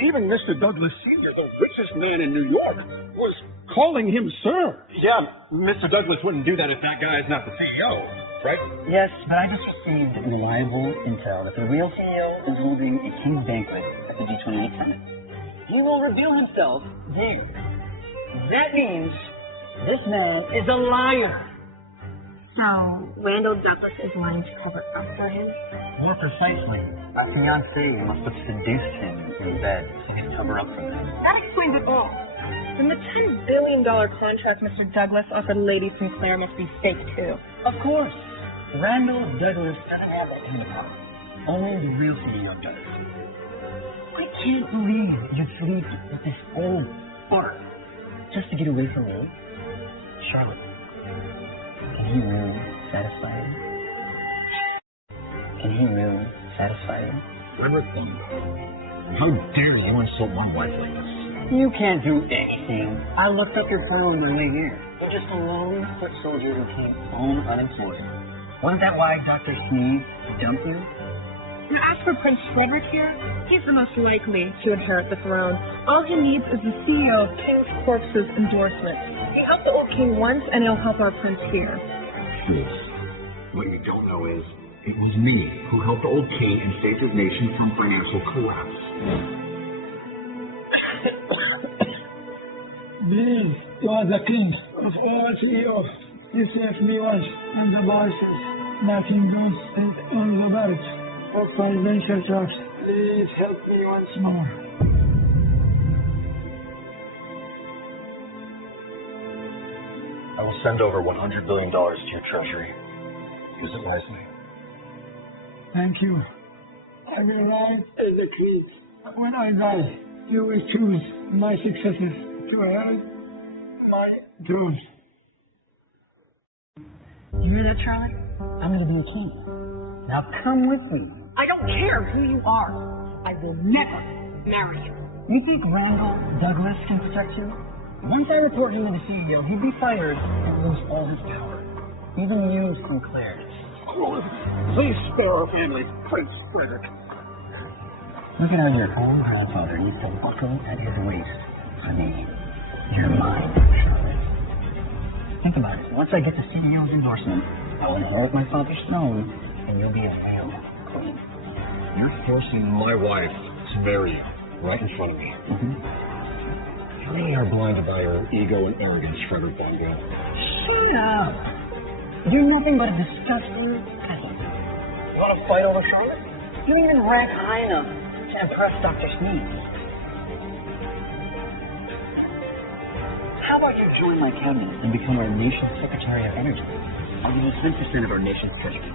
even Mr. Douglas Sr., the richest man in New York, was calling him sir. Yeah, Mr. Douglas wouldn't do that if that guy is not the CEO, right? Yes, but I just received reliable intel that the real CEO is holding a king's banquet at the G28 summit. He will reveal himself here. That means this man is a liar. So, Randall Douglas is lying to cover up for him? More precisely, a fiancé must have seduced him in bed so he'd cover up for him. That explains it all. And the $10 billion contract Mr. Douglas offered Lady Sinclair must be fake, too. Of course. Randall Douglas doesn't have that kind of power. Only the real CEO does. I can't believe you sleep with this old fart just to get away from me. Charlotte, can he really satisfy you? Can he really satisfy you? Everything. How dare you insult my wife like this? You can't do anything. I looked up your phone on the way here. You're just a lone foot soldier who came home unemployed. Wasn't that why Dr. Sneeze dumped you? And as for Prince Frederick here, he's the most likely to inherit the throne. All he needs is the CEO of King's Corpse's endorsement. He helped the old king once, and he'll help our prince here. Yes. What you don't know is, it was me who helped the old king and saved his nation from financial collapse. These are the kings of all CEOs. This left me once in the bosses. Nothing goes straight on the barracks. For financial jobs, please help me once more. I will send over $100 billion to your treasury. Use it wisely. Thank you. I will rise as a king. When I die, you will choose my successors to hold my throne. You hear that, Charlotte? I'm going to be a king. Now come with me. I don't care who you are. I will never marry you. You think Randall Douglas can protect you? Once I report him to the CEO, he'd be fired and lose all his power. Even you, Sinclair. Please spare our family, Prince Frederick. Look at how your own grandfather needs to buckle at his waist. Honey, you're mine, Charlotte. Think about it. Once I get the CEO's endorsement, I'll inherit my father's throne, and you'll be a real queen. You're forcing my wife to marry you right in front of me. How many are blinded by your ego and arrogance, Frederick Bongo? Shut up! You're nothing but a disgusting peasant. You want to fight over Charlotte? You didn't even rank high enough to impress Dr. Sneeze. How about you join my cabinet and become our nation's Secretary of Energy? I'll give you 10% of our nation's treasury.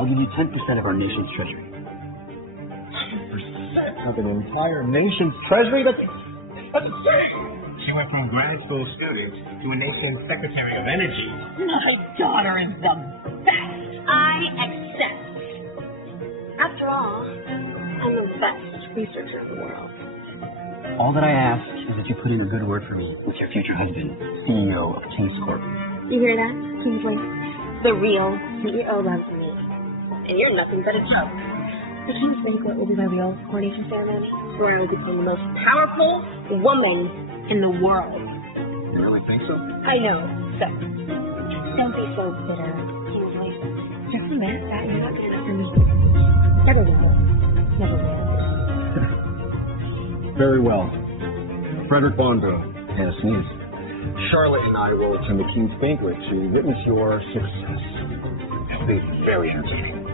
I'll give you 10% of our nation's treasury. 10% of an entire nation's treasury? That's insane! She went from grad school student to a nation's Secretary of Energy. My daughter is the best. I accept. After all, I'm the best researcher in the world. All that I ask is that you put in a good word for me with your future husband, CEO of King's Corp. You hear that, Kingsley? The real CEO loves me. And you're nothing but a joke. The King's banquet will be my real coronation ceremony, where I will become the most powerful woman in the world. You really think so? I know. So, don't be so bitter, Kingsley. Just admit that you're not good enough for me. Never will. Never will. Very well. Frederick Bongo and Sneeze. Charlotte and I will attend the King's banquet to witness your success. It'll be very entertaining.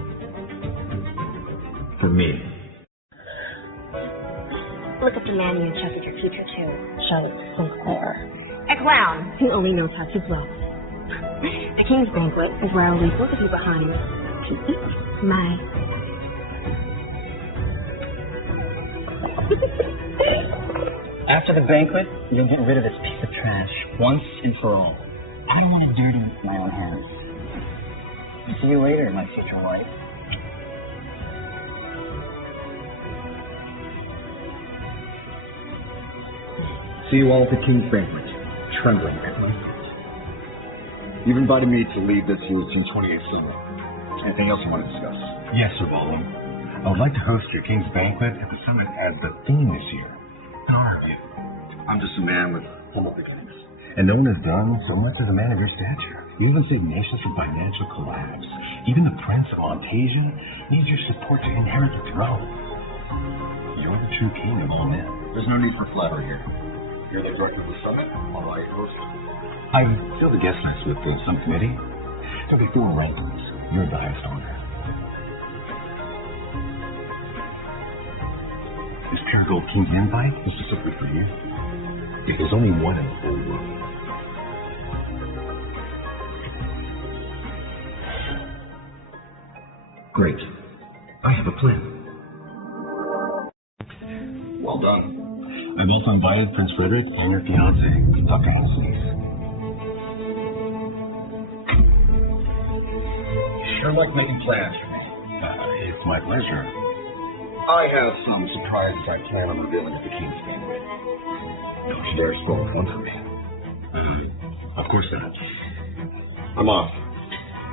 For me. Look at the man you entrusted your future to, Charlotte Sinclair. A clown who only knows how to bluff. The King's banquet is where I'll leave both of you behind to eat my After the banquet, you'll get rid of this piece of trash once and for all. I don't want to dirty my own hands. See you later, my future wife. See you all at the King's banquet, trembling at my feet. You've invited me to lead this year's June 28th summit. Anything else you want to discuss? Yes, Sir Baldwin. I would like to host your King's banquet at the summit as the theme this year. How are you? I'm just a man with humble beginnings. And no one has done so much as a man of your stature. You haven't saved nations from financial collapse. Even the Prince of Montasia needs your support to inherit the throne. You're the true king of all men. There's no need for flattery here. You're the director of the summit, all right, host. I fill the guest list with the subcommittee. There'll be 4 rankings. You're the highest honor. This pure gold king's invite is specifically for you. If there's only one in the whole world. Great. I have a plan. Well done. I've also invited Prince Frederick and your fiancée, Dr. Kingsley. Sure like making plans for me. It's my pleasure. I have some surprises I plan on revealing at the King's banquet. Don't you dare spoil one for me. Of course not. I'm off.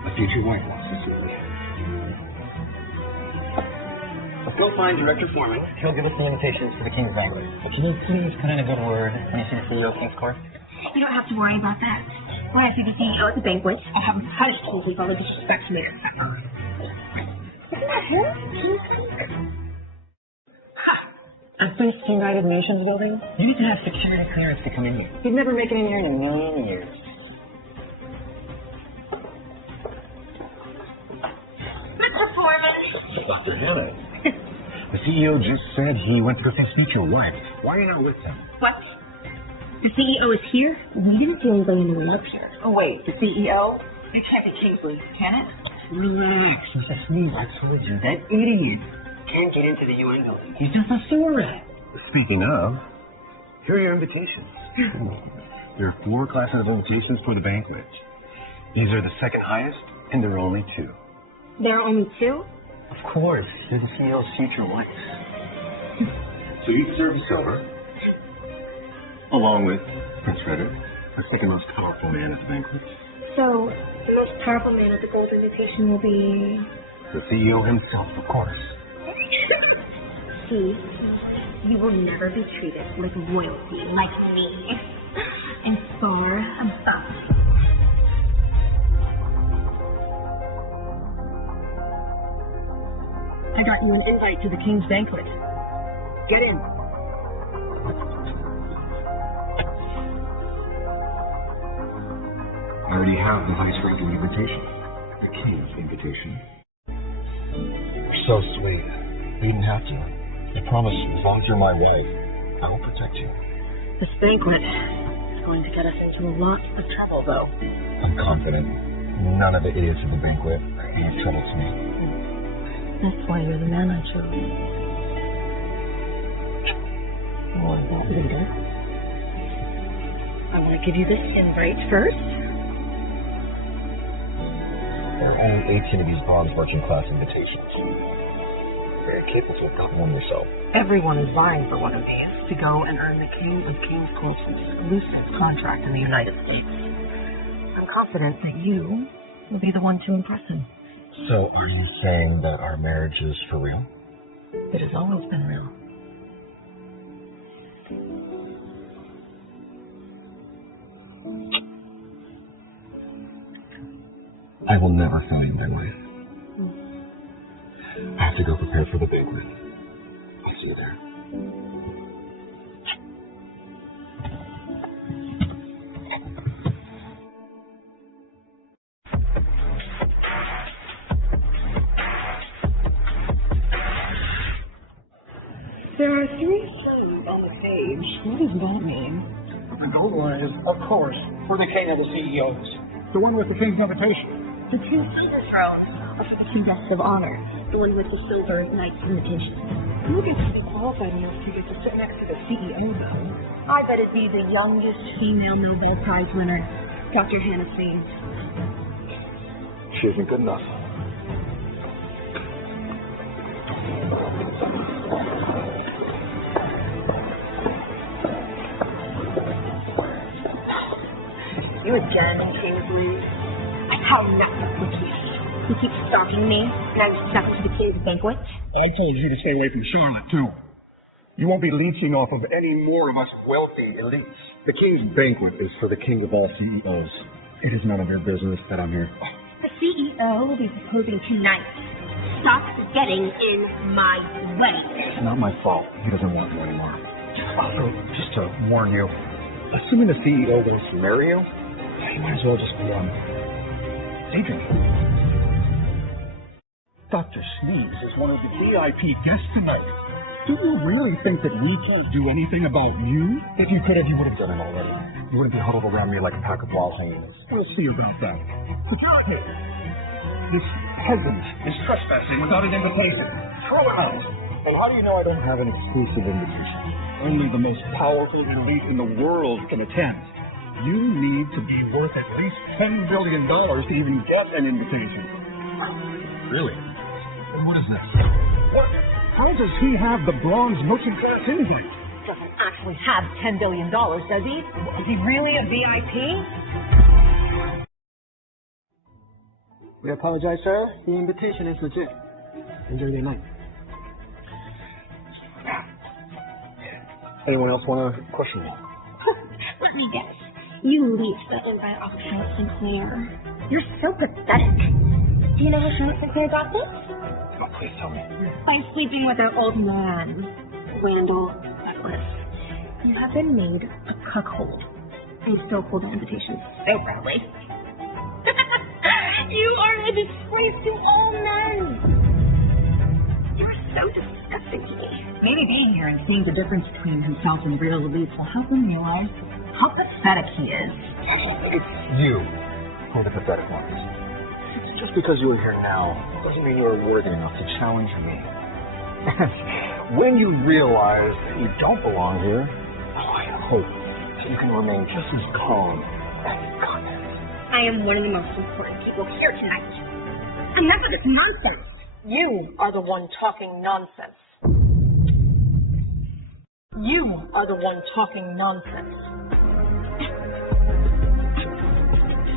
My future wife wants to see me. We'll find Director Foreman. He'll give us the invitations for the King's banquet. But can you please put in a good word when you see the CEO of King's Court? You don't have to worry about that. When I see the CEO at the banquet, I have him punished Kingsley for all the disrespect he made us suffer. Isn't that him? At this United Nations building, you need to have security clearance to come in here. You'd never make it in here in a million years. Mr. Foreman! Dr. Hannah, the CEO just said he went to go speak to your wife. Why are you not with him? What? The CEO is here? We didn't see anybody in the way up here. Oh, wait, the CEO? It can't be Kingsley, can it? Relax, Mr. Sness. I told you, that idiot can't get into the UN building. He's just a sewer rat. Speaking of, here are your invitations. There are 4 classes of invitations for the banquet. These are the second highest, and there are only 2. There are only 2? Of course, you're the CEO's future wife. So each serve a silver, along with Prince Frederick, the second most powerful man at the banquet. So, the most powerful man at the gold invitation will be... The CEO himself, of course. See, you will never be treated like royalty, like me. And far above. I got you an invite to the King's banquet. Get in. I already have the highest ranking invitation. The King's invitation. You're so sweet. You didn't have to. I promise, as long as you're my way, I will protect you. This banquet is going to get us into a lot of trouble, though. I'm confident. None of the idiots of the banquet are any trouble to me. That's why you're the man I chose. Or that leader. I want to give you this invite first. There are only 18 of these bronze merchant class invitations. Very capable of gotten one yourself. Everyone is vying for one of these to go and earn the King of King's Court's exclusive contract in the United States. I'm confident that you will be the one to impress him. So are you saying that our marriage is for real? It has always been real. I will never fail you, my wife. I have to go prepare for the banquet. I'll see you there. There are 3 songs on the page. What does that mean? The gold one is, of course, for the king of the CEOs. The one with the king's invitation. The 2 silver thrones are for the 2 guests of honor. The one with the silver knight's invitation. Look at the qualified enough to get to sit next to the CEO, though. I bet it'd be the youngest female Nobel Prize winner, Dr. Hannah Sneeze. She isn't good enough. You again, Kingsley. I call nothing with you. You keep stalking me, and I'm stuck to the king's banquet. I told you to stay away from Charlotte, too. You won't be leeching off of any more of us wealthy elites. The king's banquet is for the king of all CEOs. It is none of your business that I'm here. The CEO will be proposing tonight. Stop getting in my way. It's not my fault. He doesn't want you anymore. Also, just to warn you, assuming the CEO wants to marry you, you might as well just go on dating. Dr. Sneeze is one of the VIP guests tonight. Do you really think that we can't do anything about you? If you could have, you would have done it already. You wouldn't be huddled around me like a pack of wild hyenas. We'll see about that. But you're not here. This husband is trespassing without an invitation. Throw him out. And how do you know I don't have an exclusive invitation? Only the most powerful elite in the world can attend. You need to be worth at least $10 billion to even get an invitation. Really? And what is that? What? How does he have the bronze merchant class invite? Doesn't actually have $10 billion, does he? Is he really a VIP? We apologize, sir. The invitation is legit. Enjoy your night. Anyone else want to question me? Let me guess. You leaked the invite off Charlotte Sinclair. You're so pathetic. Do you know how Charlotte Sinclair got this? Oh, please tell me. By sleeping with her old man, Randall Douglas. You have been made a cuckold. And you still hold an invitation so proudly. You are a disgrace to all men. You're so disgusting to me. Maybe being here and seeing the difference between himself and real elites will help him realize how pathetic he is. It's you who are the pathetic ones. Just because you are here now doesn't mean you are worthy enough to challenge me. When you realize that you don't belong here, I hope that you can remain just as calm and confident. I am one of the most important people here tonight. Enough of this nonsense. You are the one talking nonsense. You are the one talking nonsense.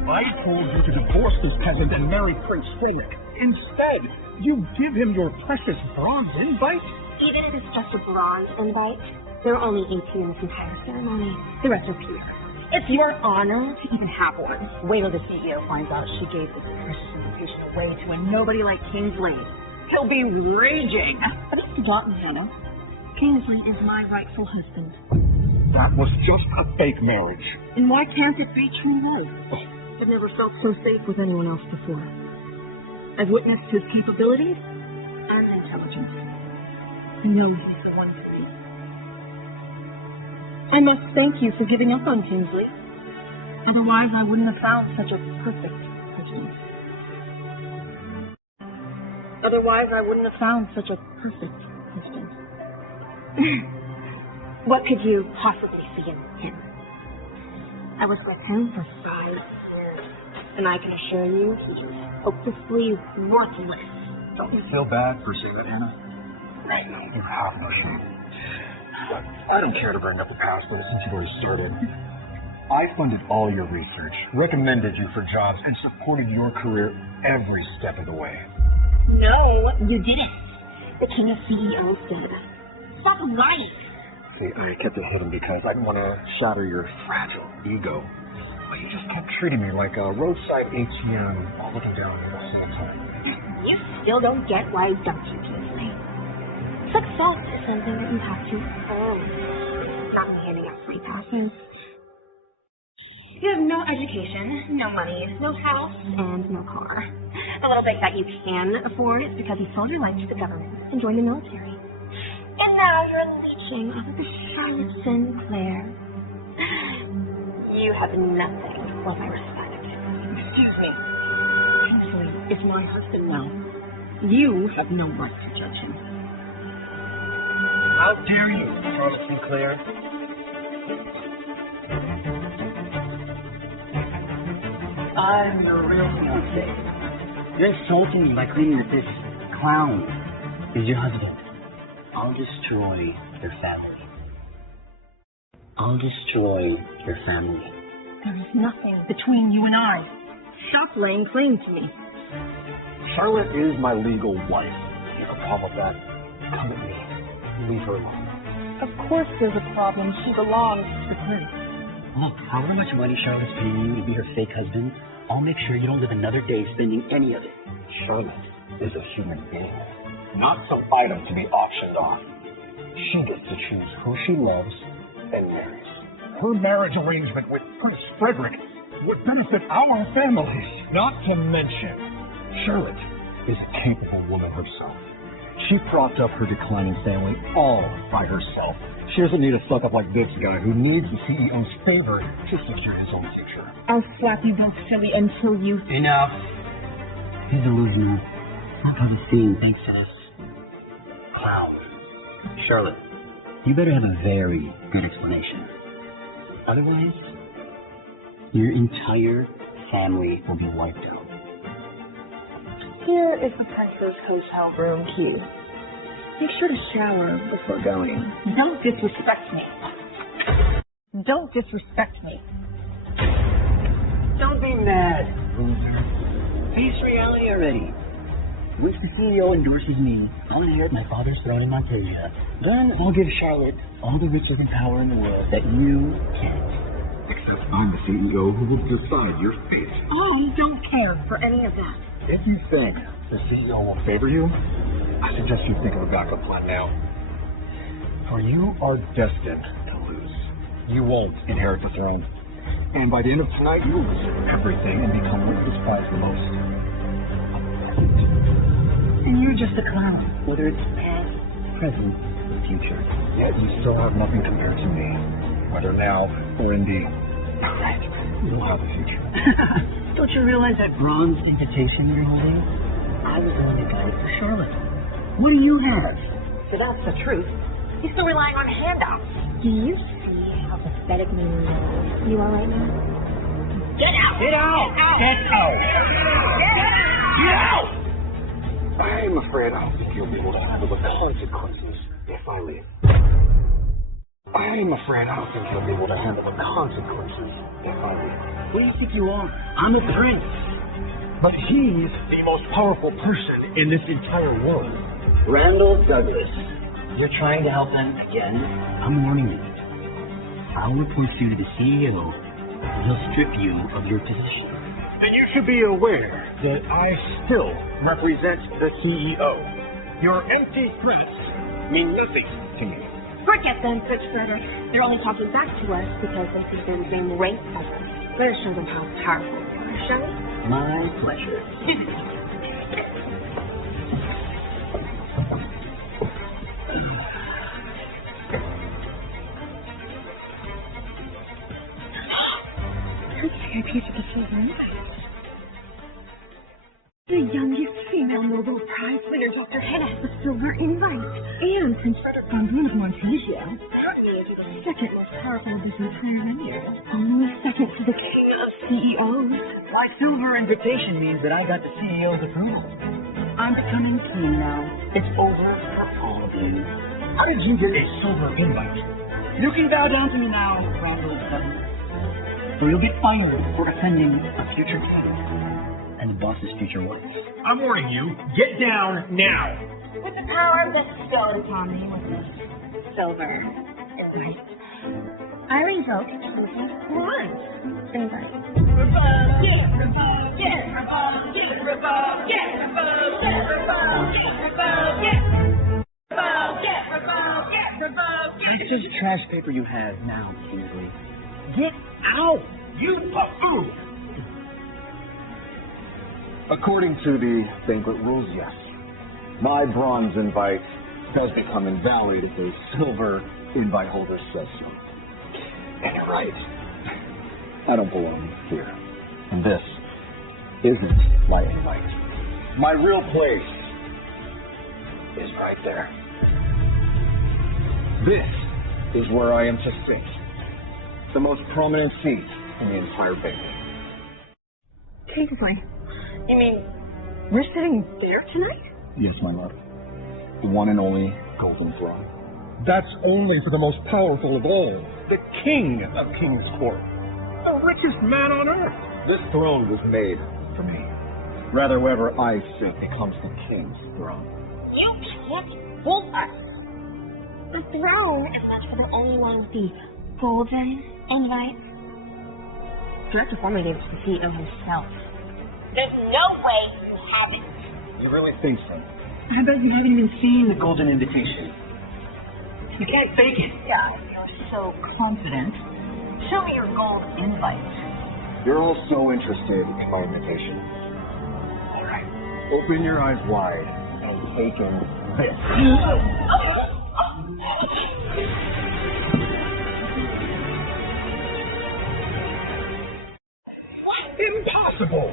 I told you to divorce this peasant and marry Prince Frederick. Instead, you give him your precious bronze invite? Even if it's just a bronze invite, there are only 18 in this entire ceremony. The rest are pure. It's your honor to even have one. Wait till the CEO finds out she gave this precious invitation away to a nobody like Kingsley. He'll be raging. But it's forgotten, Hannah. Kingsley is my rightful husband. That was just a fake marriage. And why can't it be true love? I've never felt so safe with anyone else before. I've witnessed his capabilities and intelligence. I know he's the one to see. I must thank you for giving up on Kingsley. Otherwise, I wouldn't have found such a perfect husband. What could you possibly see in him? I was with him for 5 years, and I can assure you he is hopelessly worthless. Don't you feel bad for saying that, Hannah? You have no shame. I don't care to bring up the past, but since you've already started. I funded all your research, recommended you for jobs, and supported your career every step of the way. No, you didn't. The king of CEOs did. Stop lying. See, I kept it hidden because I didn't want to shatter your fragile ego. But you just kept treating me like a roadside ATM, looking down the whole time. You still don't get why I dumped you, Kingsley. Success is something that you have to earn. Not me handing out free passes. You have no education, no money, no house, and no car. The little bit that you can afford is because you sold your life to the government and joined the military. And now you're leeching off of the Charlotte Sinclair. You have nothing but my respect. Excuse me. Kingsley is my husband now. You have no right to judge him. I How dare you, Charlotte Sinclair? I'm your real fiancé. You're insulting me by claiming that this clown is your husband. I'll destroy your family. I'll destroy your family. There is nothing between you and I. Stop laying claim to me. Charlotte is my legal wife. If you have a problem with that, come at me. Leave her alone. Of course there's a problem. She belongs to the prince. Look, however much money Charlotte's paying you to be her fake husband, I'll make sure you don't live another day spending any of it. Charlotte is a human being, not some item to be auctioned off. She gets to choose who she loves and marries. Her marriage arrangement with Prince Frederick would benefit our families. Not to mention, Charlotte is a capable woman herself. She propped up her declining family all by herself. She doesn't need a suck up like this guy who needs the CEO's favor to secure his own future. I'll slap you both silly until you... Enough. He's delusional. I'll cause a scene thanks to this clown. Charlotte, you better have a very good explanation. Otherwise, your entire family will be wiped out. Here is the prince's hotel room key. Make sure to shower before going. Don't disrespect me. Don't disrespect me. Don't be mad, loser. Face reality already. Once the CEO endorses me, I'll inherit my father's throne in Monteria. Then I'll give Charlotte all the riches and power in the world that you can't. Except I'm the CEO who will decide your fate. I don't care for any of that. If you think the CEO will favor you, I suggest you think of a backup plan now. For you are destined to lose. You won't inherit the throne. And by the end of tonight, you will lose everything and become what you despise the most. And you're just a clown, whether it's past, present, or future. Yet you still have nothing compared to me, whether now or in the... Alright, you'll have a future. Don't you realize that bronze invitation you're holding? I was the one that got it for Charlotte. What do you have? So that's the truth. You're still relying on handouts. Do you see how pathetically low you are right now? Get out! Get out! Get out! Get out! I'm afraid I don't think you'll be able to handle the consequences if I leave. I'm afraid I don't think you'll be able to handle the consequences if I leave. What do you think you are? I'm a prince. But he's the most powerful person in this entire world. Randall Douglas. You're trying to help them again? I'm warning you. I'll report you to the CEO. He'll strip you of your position. And you should be aware that I still represent the CEO. Your empty threats mean nothing to me. Forget them, Prince Frederick. They're only talking back to us because they think they're being raped of us. Better show them how powerful we are, shall we? My pleasure. Let's take a piece of the silver invite. The youngest female Nobel Prize winner, Dr. Hannah, the silver invite. And Prince Frederick von Boone of Montesia, probably the second most powerful business player in here. Only second to the king of CEOs. My silver invitation means that I got the CEO's approval. I'm becoming king now. It's over for all of you. How did you get a silver invite? You can bow down to me now, Randall Douglas. Or you'll get fired for offending a future king and the boss's future wife. I'm warning you, get down now. With the power that bestowed upon me with this silver invite, I revoke the bronze invite. It's just trash paper you have now, Kingsley. Get out, you buffoon! According to the banquet rules, yes. My bronze invite does become invalid if a silver invite holder says so. And you're right. I don't belong here. And this isn't my invite. My real place is right there. This is where I am to sit. The most prominent seat in the entire banquet. Kingsley, you mean we're sitting there tonight? Yes, my lord. The one and only golden throne. That's only for the most powerful of all, the king of King's Court, the richest man on earth. This throne was made for me. Rather, wherever I sit becomes the king's throne. You can't fool us. The throne is not for the only one with the golden invite. Director Foreman gave it to the CEO himself. There's no way you haven't. You really think so? I bet you haven't even seen the golden invitation. You can't fake it. Yeah, you're so confident. Show me your gold invite. You're all so interested in my invitation. All right. Open your eyes wide and take in this. Impossible!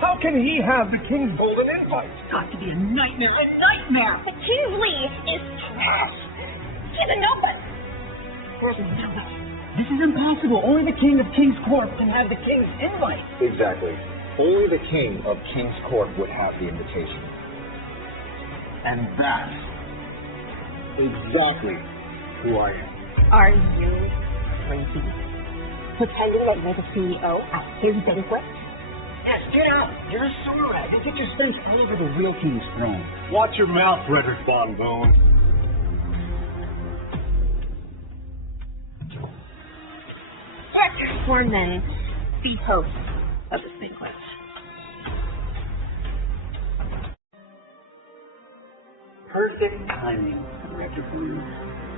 How can he have the king's golden invite? It's got to be a nightmare. A nightmare! But Kingsley is trash. He's a nobody. There's no way. This is impossible. Only the king of King's Court can have the king's invite. Exactly. Only the king of King's Court would have the invitation. And that's exactly who I am. Are you crazy? Pretending that you're the CEO at his banquet? Yes, get out. You're a sword. You get your space all over the real king's throne. Watch your mouth, Frederick Von Boone. Director Foreman, the host of this banquet. Perfect timing, Director Foreman.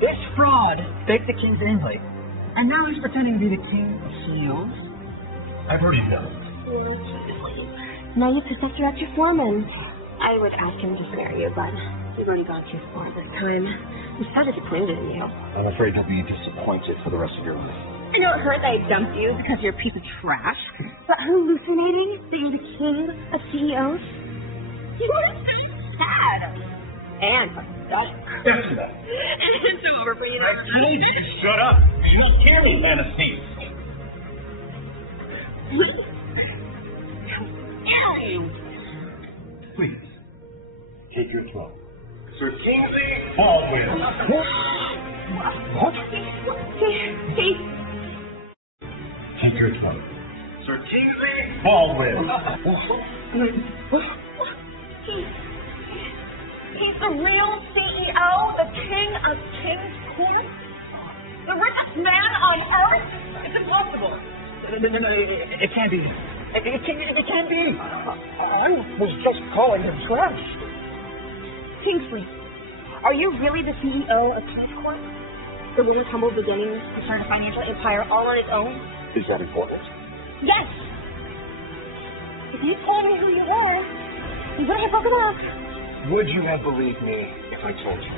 This fraud faked the king's invite, and now he's pretending to be the king of CEOs. I've already known. Now you possess Director Foreman. I would ask him to marry you, but we've already gone too far this time. I'm so disappointed in you. I'm afraid you'll be disappointed for the rest of your life. I know it hurt that I dumped you because you're a piece of trash, but hallucinating being the king of CEOs? You were so sad. And pathetic. That's enough. It's over for you. Shut up. You don't hear me, Anastasia. Please, take your throne. Sir Kingsley Baldwin. What? Take your throne. Sir Kingsley Baldwin. He's the real CEO, the king of King's Court? The richest man on earth? It's impossible. No, it can't be. It can't be. I was just calling him trash. Kingsley, are you really the CEO of King's Court? The one whose humble beginnings to start a financial empire all on his own? Is that important? Yes! If you told me who you were, you would have broken up. Would you have believed me if I told you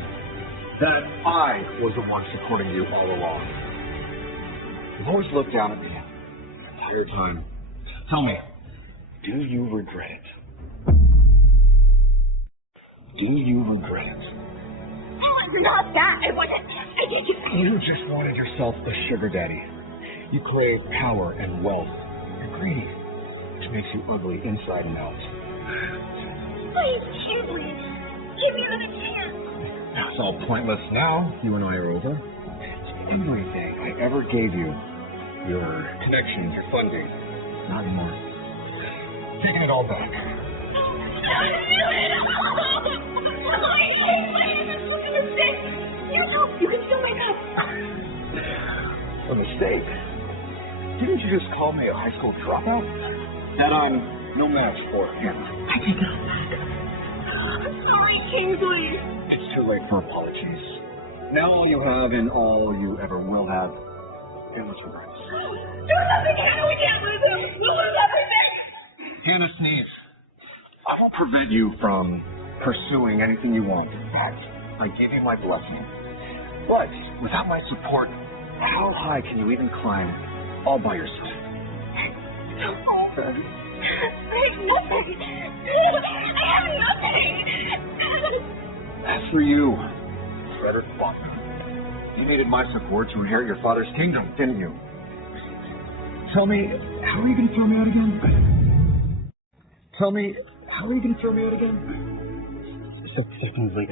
that I was the one supporting you all along? You've always looked down at me the entire time. Tell me, do you regret it? Do you regret it? Oh, it's not that. I wasn't. You just wanted yourself a sugar daddy. You crave power and wealth. You're greedy, which makes you ugly inside and out. Please, Kingsley, give me another chance. It's all pointless now. You and I are over. Everything I ever gave you, your connections, your funding, not anymore. Taking it all back. You can still wake up. A mistake. Didn't you just call me a high school dropout? That I'm no match for him. I did not. I'm sorry, Kingsley. It's too late for apologies. Now all you have and all you ever will have is regrets. There's nothing here. We can't lose it. We'll lose everything. Hannah Sness, I won't prevent you from pursuing anything you want. In fact, I give you my blessing. But without my support, how high can you even climb all by yourself? I have nothing. I have nothing. As for you, Frederick Faulkner, You needed my support to inherit your father's kingdom, didn't you? Tell me, how are you going to throw me out again? Tell me, how are you going to throw me out again? Kingsley,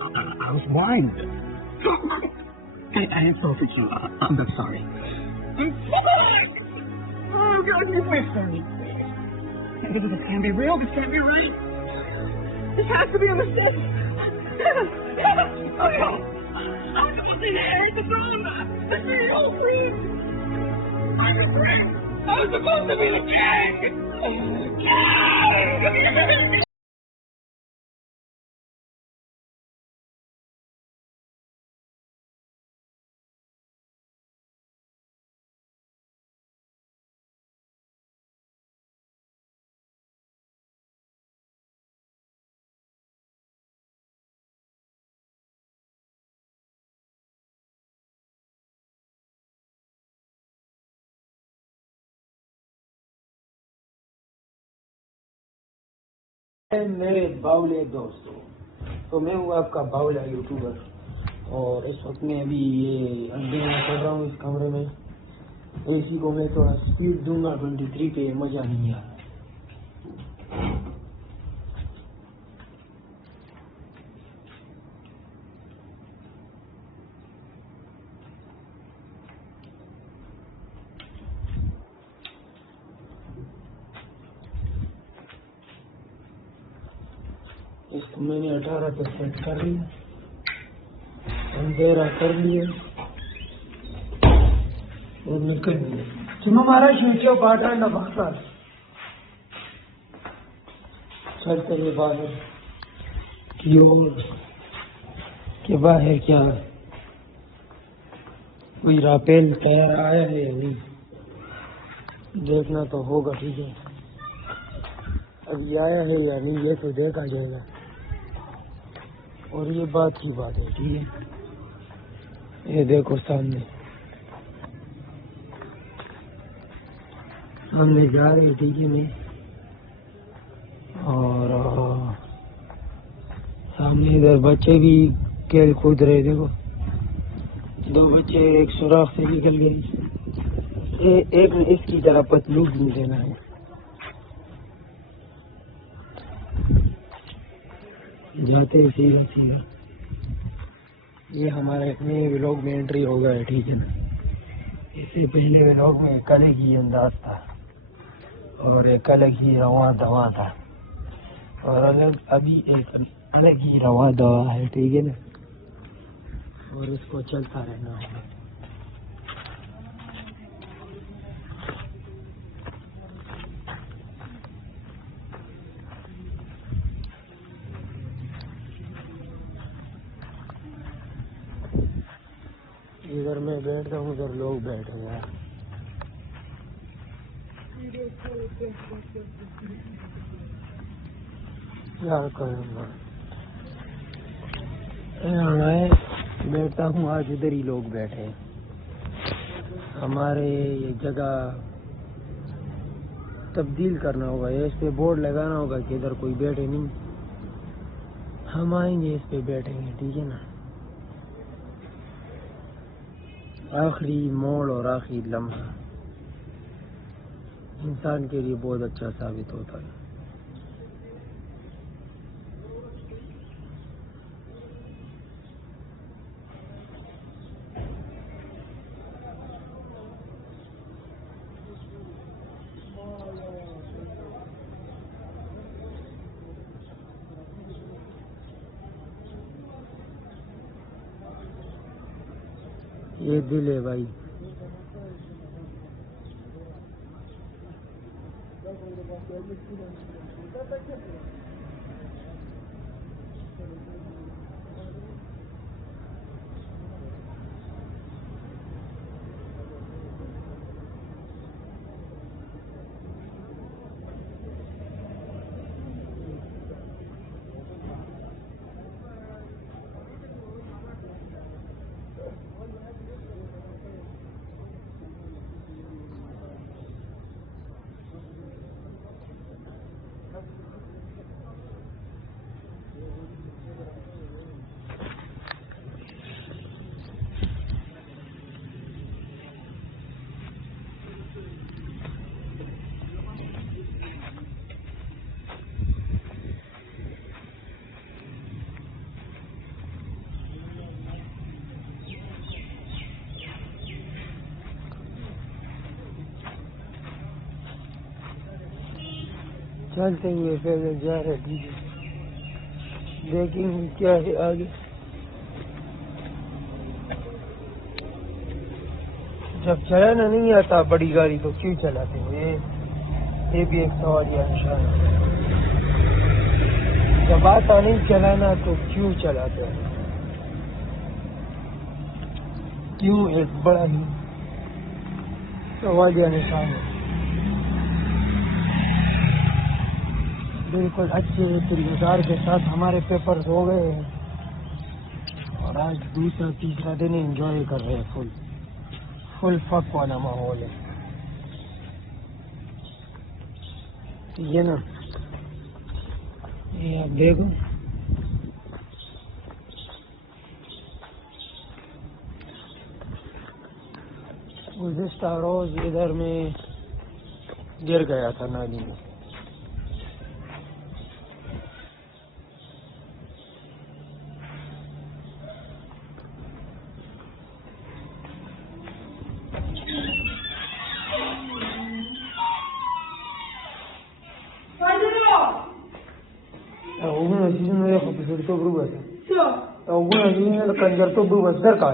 I was blind. I insulted you. I'm sorry. Oh, God, you whispering. This can't be real. This can't be right. This has to be a mistake. Oh, no. I'm supposed to be the drama. The real please. I'm a friend. I was supposed to be the king. मेरे बावले दोस्तों, तो मैं हूँ आपका बावला YouTuber और इस वक्त मैं अभी ये अंधेरे में चल रहा हूँ इस कमरे में। एसी को मैं थोड़ा स्पीड दूंगा 23 पे, मजा नहीं आ। इसको मैंने 18 पे सेट कर लिया, अंधेरा कर लिया और निकल लिया। सुनो महाराज, नीचे बाटा ना भागता चलते ये बाहर की ओर के बाहर क्या कोई रापेल तैयार आया है या नहीं, देखना तो होगा। ठीक है, अभी आया है या नहीं ये तो देखा जाएगा। और ये बात की बात है, ठीक है। ये देखो सामने हमने जा रहे, ठीक है मैं, और सामने इधर बच्चे भी खेल कूद रहे। देखो 2 बच्चे एक सुराख से निकल गए, एक ने इसकी तरह पतलू भी देना है। जाते सीधा सीधा ये हमारा नए व्लॉग में एंट्री हो गया है, ठीक है ना। इससे पहले व्लॉग में एक अलग ही अंदाज था और एक अलग ही रवा दवा था, और अभी एक अलग ही रवा दवा है, ठीक है ना। और इसको चलता रहना होगा। इधर मैं बैठता हूँ, उधर लोग बैठे यार। क्या करूँगा, मैं बैठता हूँ, आज इधर ही लोग बैठे हैं। हमारे ये जगह तब्दील करना होगा, इस पे बोर्ड लगाना होगा कि इधर कोई बैठे नहीं। हम आएंगे, इस पे बैठेंगे, ठीक है ना। आखिरी मोड़ और आखिरी लम्हा इंसान के लिए बहुत अच्छा साबित होता है। ये दिल है भाई, चलते हुए पैदल जा रहे थे, देखेंगे क्या है आगे। जब चलाना नहीं आता बड़ी गाड़ी तो क्यों चलाते हुए, ये भी एक सवाल या निशान है। जब आता नहीं चलाना तो क्यों चलाते हैं, क्यों, एक बड़ा ही सवाल या निशान है। बिल्कुल अच्छे तरीकेदार के साथ हमारे पेपर्स हो गए हैं और आज दूसरा तीसरा दिन एंजॉय कर रहे हैं। फुल फक वाला माहौल है ये ना। ये आप देखो, गुज़िश्ता रोज इधर में गिर गया था नाली में। Algunas sí no dejo que sobre todo brugas. Algunas sí no canjar to brugas dar ka.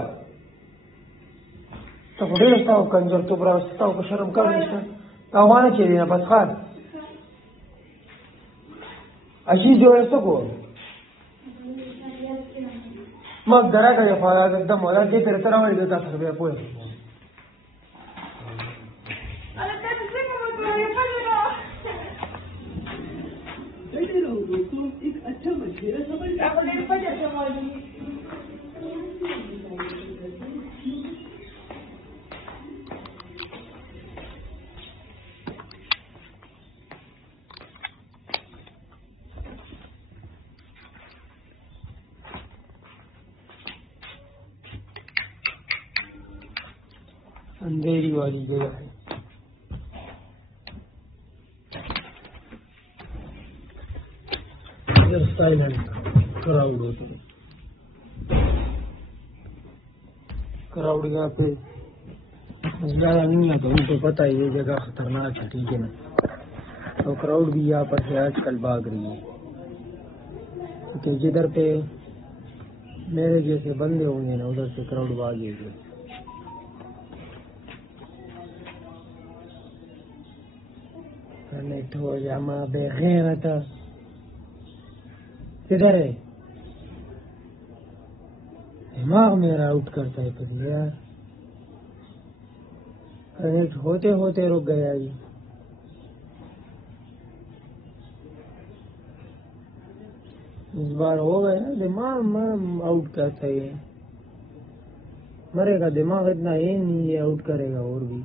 तो बड़े लगता हो कंजर तो बड़ा लगता हो शर्म कर नहीं तो आवाज़ चाहिए ना बस खान अच्छी जो है तो को मग डरा का ये फायदा एकदम वाला जे तेरे तरह वाली देता था मेरे कोई अच्छा मछली अंधेरी वाली जगह है। स्टाइल है, क्राउड होता है, क्राउड यहाँ पे ज्यादा नहीं आता, उनको पता है ये जगह खतरनाक है, ठीक है ना। तो क्राउड भी यहाँ पर से आजकल भाग रही है क्योंकि जिधर पे मेरे जैसे बंदे होंगे ना उधर से क्राउड भागेगी। तो जामा बेगैरत किधर है, दिमाग मेरा आउट करता है फिर यार। कनेक्ट होते होते रुक गया ये। इस बार हो गया दिमाग आउट करता है, मरेगा दिमाग इतना ये नहीं, ये आउट करेगा और भी।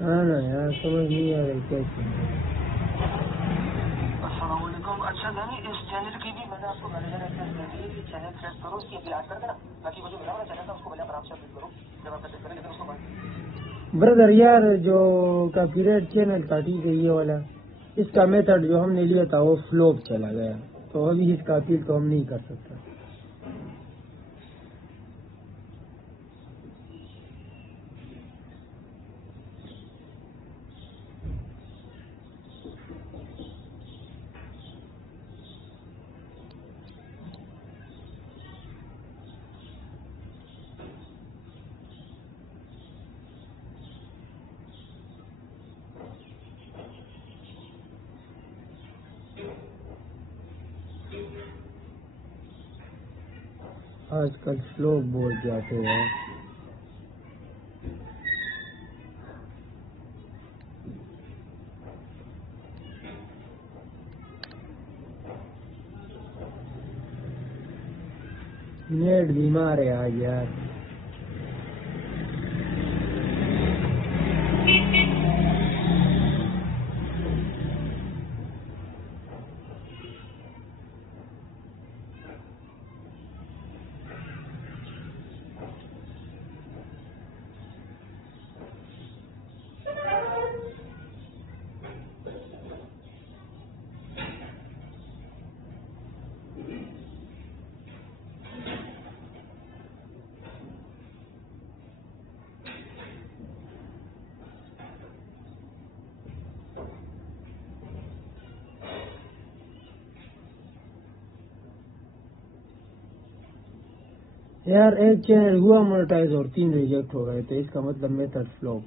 हाँ ना यार समझ नहीं आ रही कैसे। अच्छा जानी इस चैनल की भी मैंने आपको मैनेजर एक्सेस दे दी कि चैनल सेट करो, उसकी अपील कर देना ताकि मुझे मिला चैनल था उसको पहले आराम से अपील करो जब आप सेट करें, लेकिन उसको बाद ब्रदर यार जो कॉपीराइट चैनल का ठीक है ये वाला, इसका मेथड जो हमने लिया था वो फ्लॉप चला गया, तो अभी इसका अपील तो हम नहीं कर सकते। आजकल स्लो बोल जाते हैं। नेट बीमार है आज यार। यार एक चैनल हुआ मोनेटाइज और 3 रिजेक्ट हो गए, तो इसका मतलब मेथड फ्लॉप।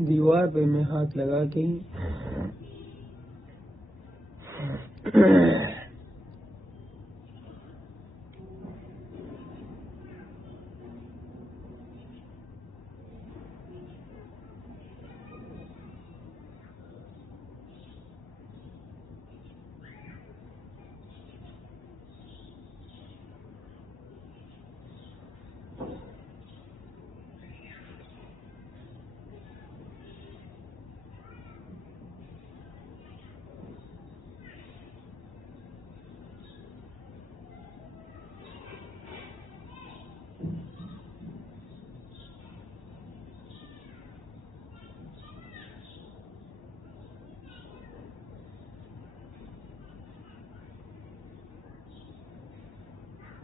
दीवार पे मैं हाथ लगा के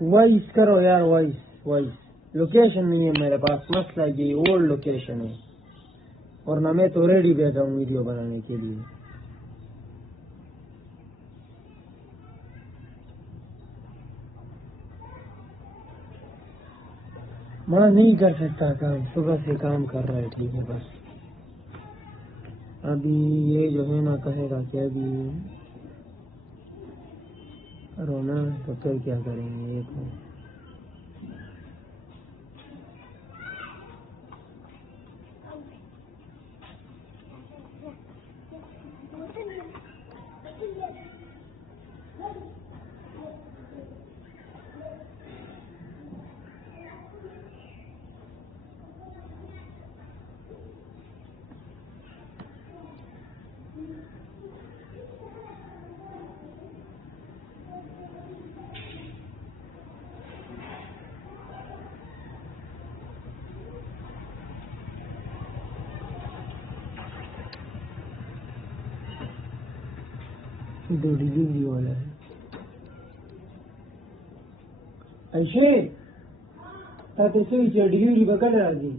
वॉइस करो यार, वॉइस लोकेशन नहीं है मेरे पास, मसला ये ओल्ड लोकेशन है, और ना मैं तो रेडी बैठा हूँ वीडियो बनाने के लिए। मैं नहीं कर सकता काम, सुबह से काम कर रहा है, ठीक है। बस अभी ये जो है ना कहेगा कि अभी करो ना, तो फिर क्या करेंगे ये तो। दो डिलीवरी वाला है ऐसे डिलीवरी पकड़ रहा जी,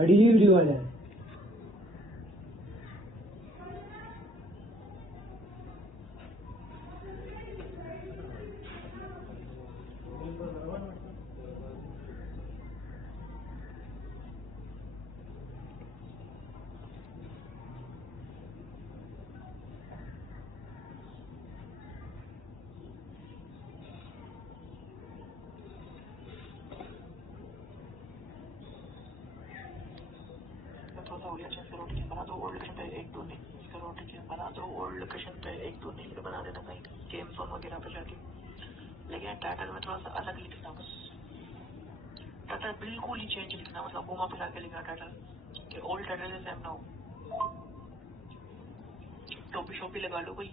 डिलीवरी वाला है। बना दो ओल्ड लोकेशन पे 1-2 नहीं, बना दो ओल्ड लोकेशन पे 1-2 नहीं बना देना कहीं गेम जोन वगैरह पे जाके। लेकिन टाइटल में थोड़ा सा अलग लिखना, बस टाइटल बिल्कुल ही चेंज लिखना, मतलब घुमा फिरा के लिखना टाइटल कि ओल्ड टाइटल है सेम ना हो। टोपी शोपी लगा लो कोई,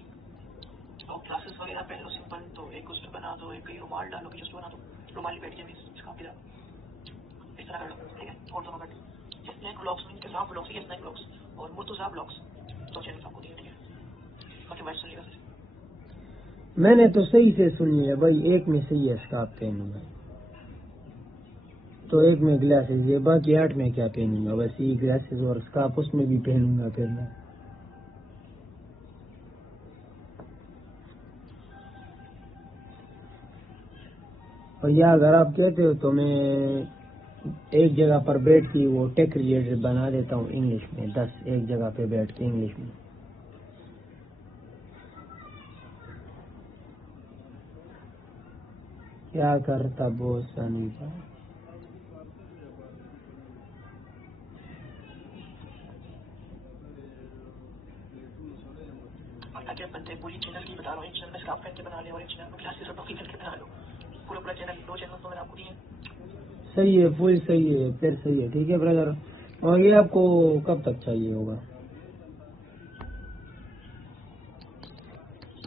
और क्लासेस वगैरह पहन लो सिंपल, तो एक उस पर बना दो, एक रुमाल डालो कि जस्ट बना दो, रुमाल बैठ जाए काफी इस तरह कर लो, ठीक है। और दोनों बैठ स्नैक ब्लॉग्स में किसान ब्लॉग्स या स्नैक ब्लॉग्स और मुर्तुजा ब्लॉग्स, तो चैनल आपको दिया, ठीक है। बाकी बात सुनिएगा। मैंने तो सही से सुनी है भाई, एक में सही है स्कार्फ पहनूंगा तो एक में ग्लासेस, ये बाकी 8 में क्या पहनूंगा, बस ये ग्लासेस और स्कार्फ उसमें भी पहनूंगा फिर मैं। और या अगर आप कहते हो तो मैं एक जगह पर बैठ के वो टेक रिलेटेड बना देता हूँ इंग्लिश में, 10 एक जगह पे बैठ के इंग्लिश में। क्या करता बोस सनी का। बंदे पूरी चैनल की बता रहा हूँ, एक चैनल में स्कार्फ पहन के बना ले और एक चैनल में ग्लासेस और टॉफी करके बना लो, पूरा चैनल 2 चैनल तो मैंने आपको दिए। सही है, फुल सही है, फिर सही है, ठीक है ब्रदर। और ये आपको कब तक चाहिए होगा?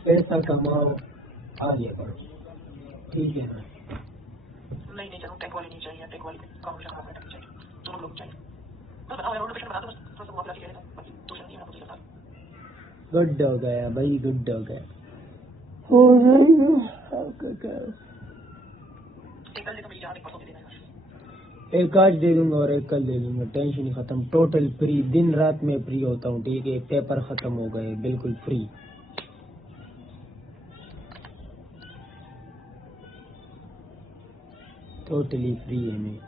पैसा कमाओ आगे बढ़ो, ठीक है ना? नहीं चलो, टेक वाली नहीं चाहिए, टेक वाली कॉम्बिनेशन में टेक चाहिए, दोनों लोग चाहिए। तो बताओ यार, लोकेशन बता दो बस, थोड़ा सा मुआवजा चाहिए था, बाकी दूसरा नहीं है, आपको बता। गुड हो गया भाई, गुड हो गया। एक आज दे दूंगा और एक कल दे दूंगा, टेंशन ही खत्म, टोटल फ्री, दिन रात में फ्री होता हूँ, ठीक है? पेपर खत्म हो गए, बिल्कुल फ्री, टोटली फ्री है मैं।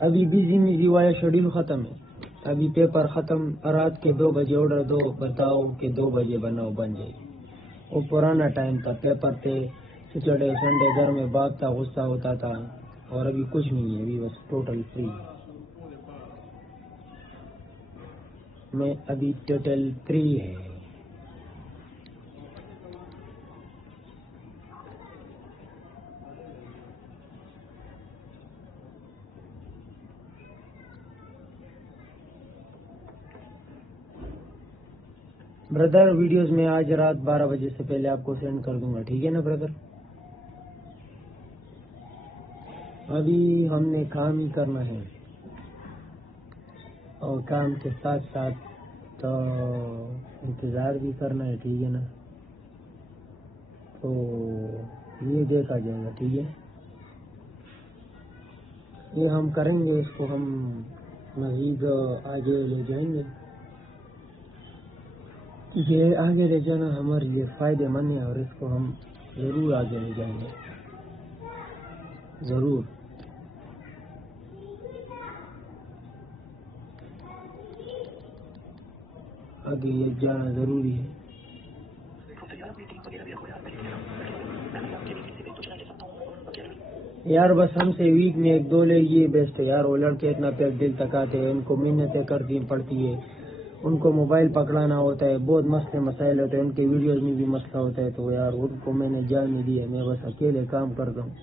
अभी बिजी वाला शेड्यूल खत्म है, अभी पेपर खत्म, रात के 2 बजे ऑर्डर दो, बताओ कि 2 बजे बनाओ, बन जाएगी। वो पुराना टाइम था, पेपर थे, सैटरडे संडे घर में भागता गुस्सा होता था, और अभी कुछ नहीं है, अभी बस टोटल फ्री। मैं अभी टोटल फ्री है। ब्रदर वीडियोस में आज रात 12 बजे से पहले आपको सेंड कर दूंगा, ठीक है ना ब्रदर? अभी हमने काम ही करना है, और काम के साथ साथ तो इंतजार भी करना है, ठीक है ना? तो ये देखा जाएगा, ठीक है? ये हम करेंगे, इसको हम मजीद आगे ले जाएंगे, ये आगे ले जाना हमारे लिए फायदेमंद है, और इसको हम जरूर आगे ले जाएंगे, जरूर। आगे ये जाना जरूरी है। यार बस हमसे वीक में 1-2 ले ये बेस्ट है यार, वो लड़के इतना पेट दिल तक आते हैं, इनको मेहनतें करनी पड़ती है, उनको मोबाइल पकड़ाना होता है, बहुत मसले मसाइल होते हैं, उनके वीडियोज में भी मसला होता है, तो यार उनको मैंने जान नहीं दी है, मैं बस अकेले काम करता हूँ,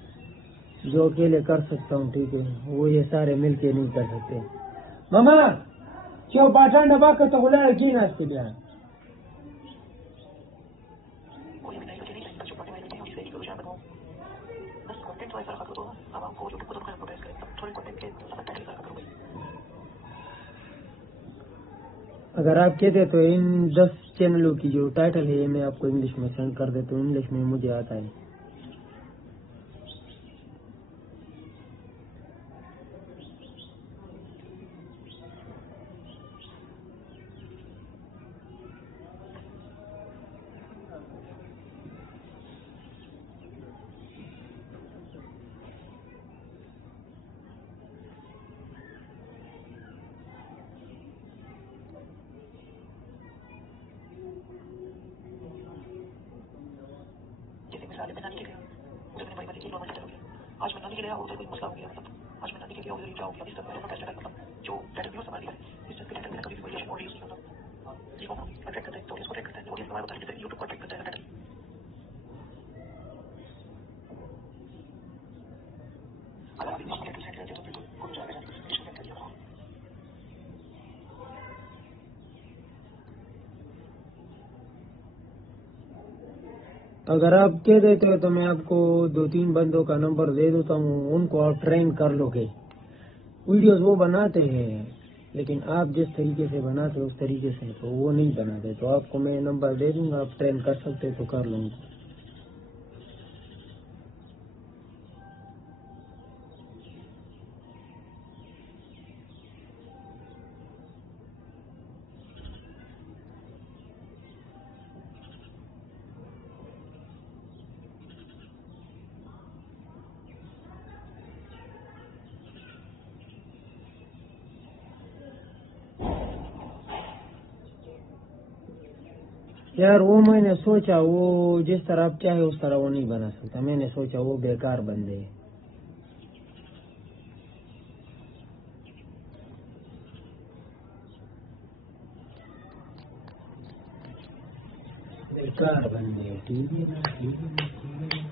जो अकेले कर सकता हूँ, ठीक है? वो ये सारे मिलके नहीं कर सकते। मामा क्यों पाठा डबा का तो बोला है कि नाश्ते दिया अगर आप कहते तो इन 10 चैनलों की जो टाइटल है मैं आपको इंग्लिश में सेंड कर देता हूँ, इंग्लिश में मुझे आता है। आज मैं नानी के लिए उधर कोई मसला हो गया, मतलब आज मैं नानी के लिए उधर क्या हो गया, इस तरह का कैसे मतलब जो टाइटल भी संभाल लिया, इस तरह के टाइटल मैंने कभी भी यूज नहीं करता, ठीक है? अटैक करते हैं तो इसको अटैक करते हैं, ऑडियंस हमारा बताइए जैसे यूट्यूब पर अटैक करते हैं टाइटल। अगर आप इसको टाइटल सेट करते तो बिल्कुल कोई जाएगा नहीं, इसको सेट कर दिया। अगर आप कह देते हो तो मैं आपको 2-3 बंदों का नंबर दे देता हूँ, उनको आप ट्रेन कर लोगे, वीडियोस वो बनाते हैं, लेकिन आप जिस तरीके से बनाते उस तरीके से तो वो नहीं बनाते। तो आपको मैं नंबर दे दूंगा, आप ट्रेन कर सकते तो कर लूँगा। यार वो मैंने सोचा वो जिस तरह आप चाहे उस तरह वो नहीं बना सकता। मैंने सोचा वो बेकार बंदे हैं। बेकार बंदे हैं। ठीक है ना, ठीक है ना, ठीक है ना।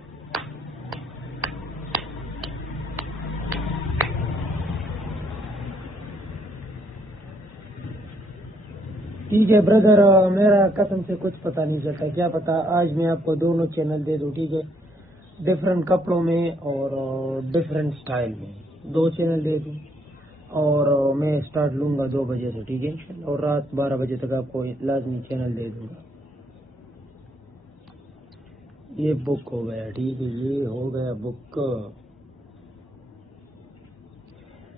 ठीक है ब्रदर, मेरा कसम से कुछ पता नहीं चलता। क्या पता आज मैं आपको दोनों चैनल दे दूं, ठीक है, डिफरेंट कपड़ों में और डिफरेंट स्टाइल में 2 चैनल दे दूं। और मैं स्टार्ट लूंगा 2 बजे से, ठीक है, और रात 12 बजे तक आपको लाजमी चैनल दे दूंगा। ये बुक हो गया, ठीक है, ये हो गया बुक।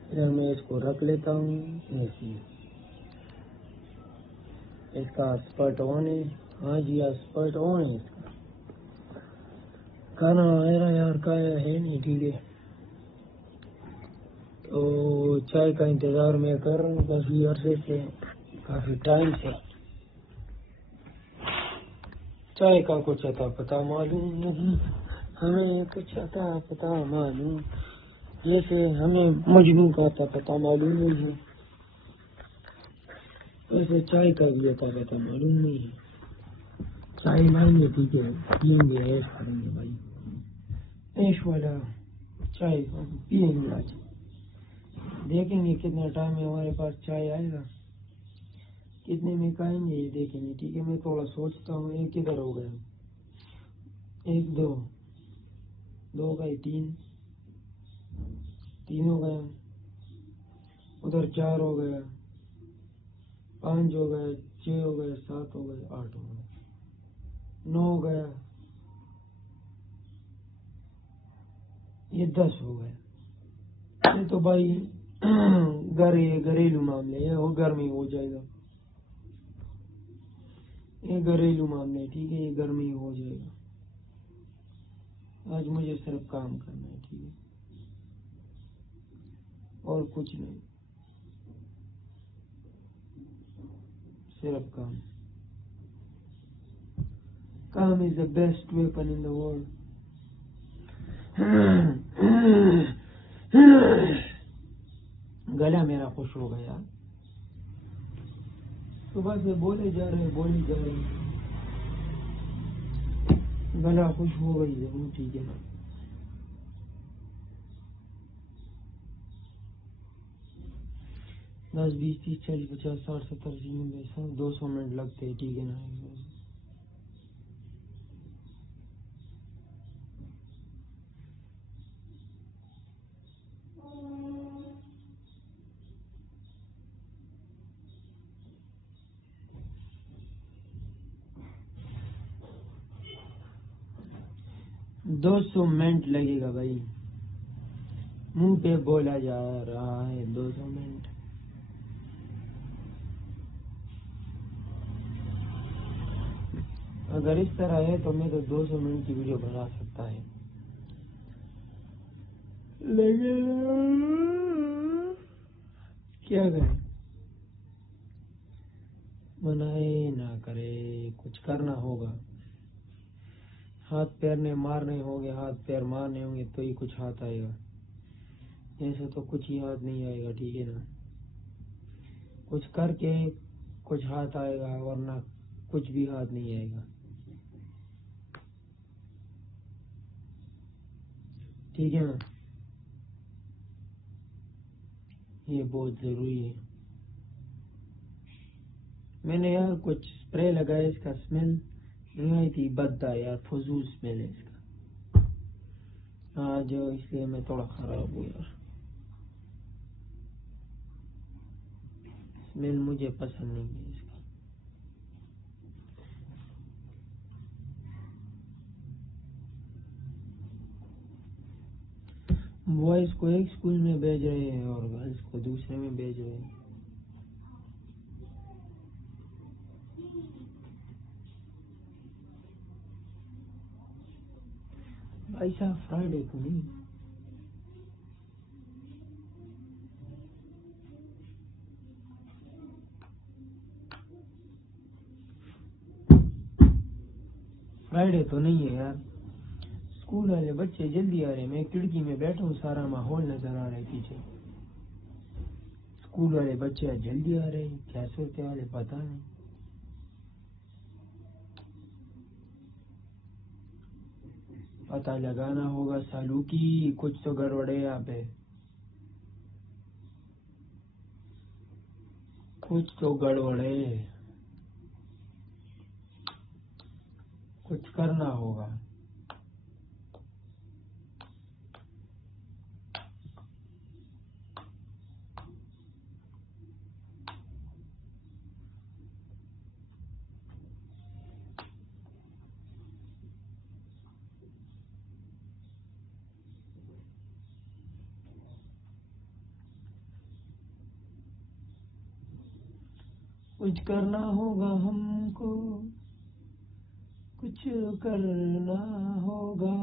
फिर मैं इसको रख लेता हूँ। इसका स्पर्ट ऑन है। हाँ जी, स्पर्ट ऑन है इसका। खाना मेरा यार का है नहीं, ठीक है, तो चाय का इंतजार मैं कर रहा हूँ काफी अरसे से, काफी टाइम से। चाय का कुछ अता पता मालूम नहीं हमें, कुछ अता पता मालूम, जैसे हमें मजनू का अता पता मालूम नहीं है, वैसे चाय का भी अता पता मालूम नहीं है। चाय लाएंगे, ठीक है, पियेंगे, ऐश करेंगे भाई, ऐश वाला चाय पियेंगे आज। देखेंगे कितना टाइम में हमारे पास चाय आएगा, कितने में खाएंगे ये देखेंगे, ठीक है। मैं थोड़ा सोचता हूँ। एक किधर हो गया, 1 2 2 गए, 3 हो गया, उधर 4 हो गया, 5 हो गया, 6 हो गया, 7 हो गया, 8 हो गया, 9 हो गया, ये 10 हो गया। ये तो भाई घरेलू मामले है, वो घर में हो जाएगा। ये घरेलू मामले, ठीक है, ये घर में ही हो जाएगा। आज मुझे सिर्फ काम करना है, ठीक है, और कुछ नहीं, सिर्फ काम। काम is the best weapon in the world. गला मेरा खुश हो गया। सुबह से बोले जा रहे, गला खुश हो गई है, ठीक है ना। दस 20 30 40 50 60 70 80 90 200 मिनट लगते हैं, ठीक है ना। दो 200 मिनट लगेगा भाई, मुंह पे बोला जा रहा है 200 मिनट। अगर इस तरह है तो मैं तो 200 मिनट की वीडियो बना सकता है, लेकिन क्या करें, मनाए ना करे, कुछ करना होगा। हाथ पैर ने मारने होंगे, हाथ पैर मारने होंगे तो ही कुछ हाथ आएगा, ऐसे तो कुछ ही हाथ नहीं आएगा, ठीक है ना। कुछ करके कुछ हाथ आएगा, वरना कुछ भी हाथ नहीं आएगा, ठीक है ना। ये बहुत जरूरी है। मैंने यार कुछ स्प्रे लगाया, इसका स्मेल निहायत ही बदता है यार, फजूल स्मेल है इसका आज, इसलिए मैं थोड़ा खराब हूँ यार। स्मेल मुझे पसंद नहीं है इसका। बॉयज को एक स्कूल में भेज रहे हैं और गर्ल्स को दूसरे में भेज रहे हैं। भाई साहब फ्राइडे को नहीं, फ्राइडे तो नहीं है यार। स्कूल वाले बच्चे जल्दी आ रहे हैं। मैं खिड़की में बैठा हूँ, सारा माहौल नजर आ रहा है पीछे। स्कूल वाले बच्चे आज जल्दी आ रहे हैं, क्या सोचते वाले पता नहीं। पता लगाना होगा सालू की, कुछ तो गड़बड़ है यहाँ पे, कुछ तो गड़बड़ है, कुछ करना होगा। कुछ करना होगा हमको, कुछ करना होगा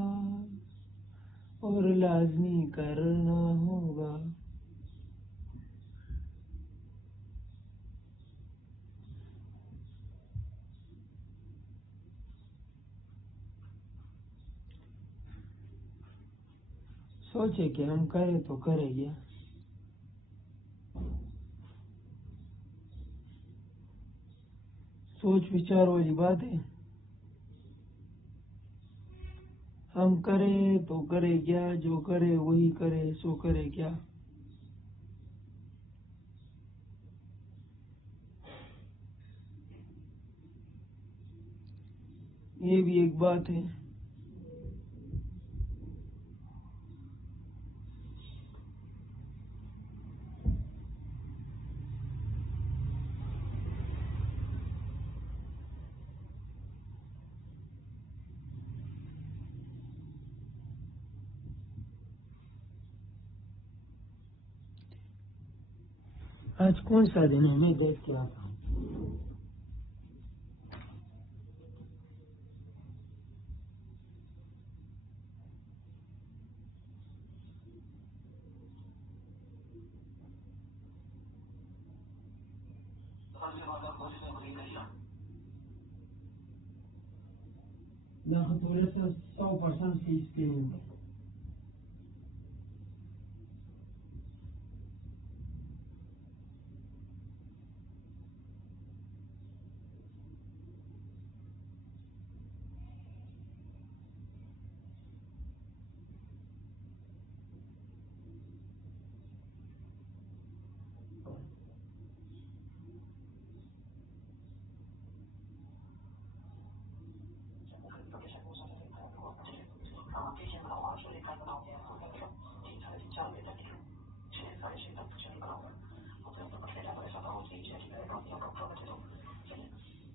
और लाजमी करना होगा। सोचे कि हम करें तो करेंगे। सोच विचार वाली बात है। हम करें तो करे क्या, जो करे वही करे, सो करे क्या। ये भी एक बात है। आज कौन सा दिन है, मैं देख के आता हूँ। यहाँ थोड़े से 100% फीस पे होंगे।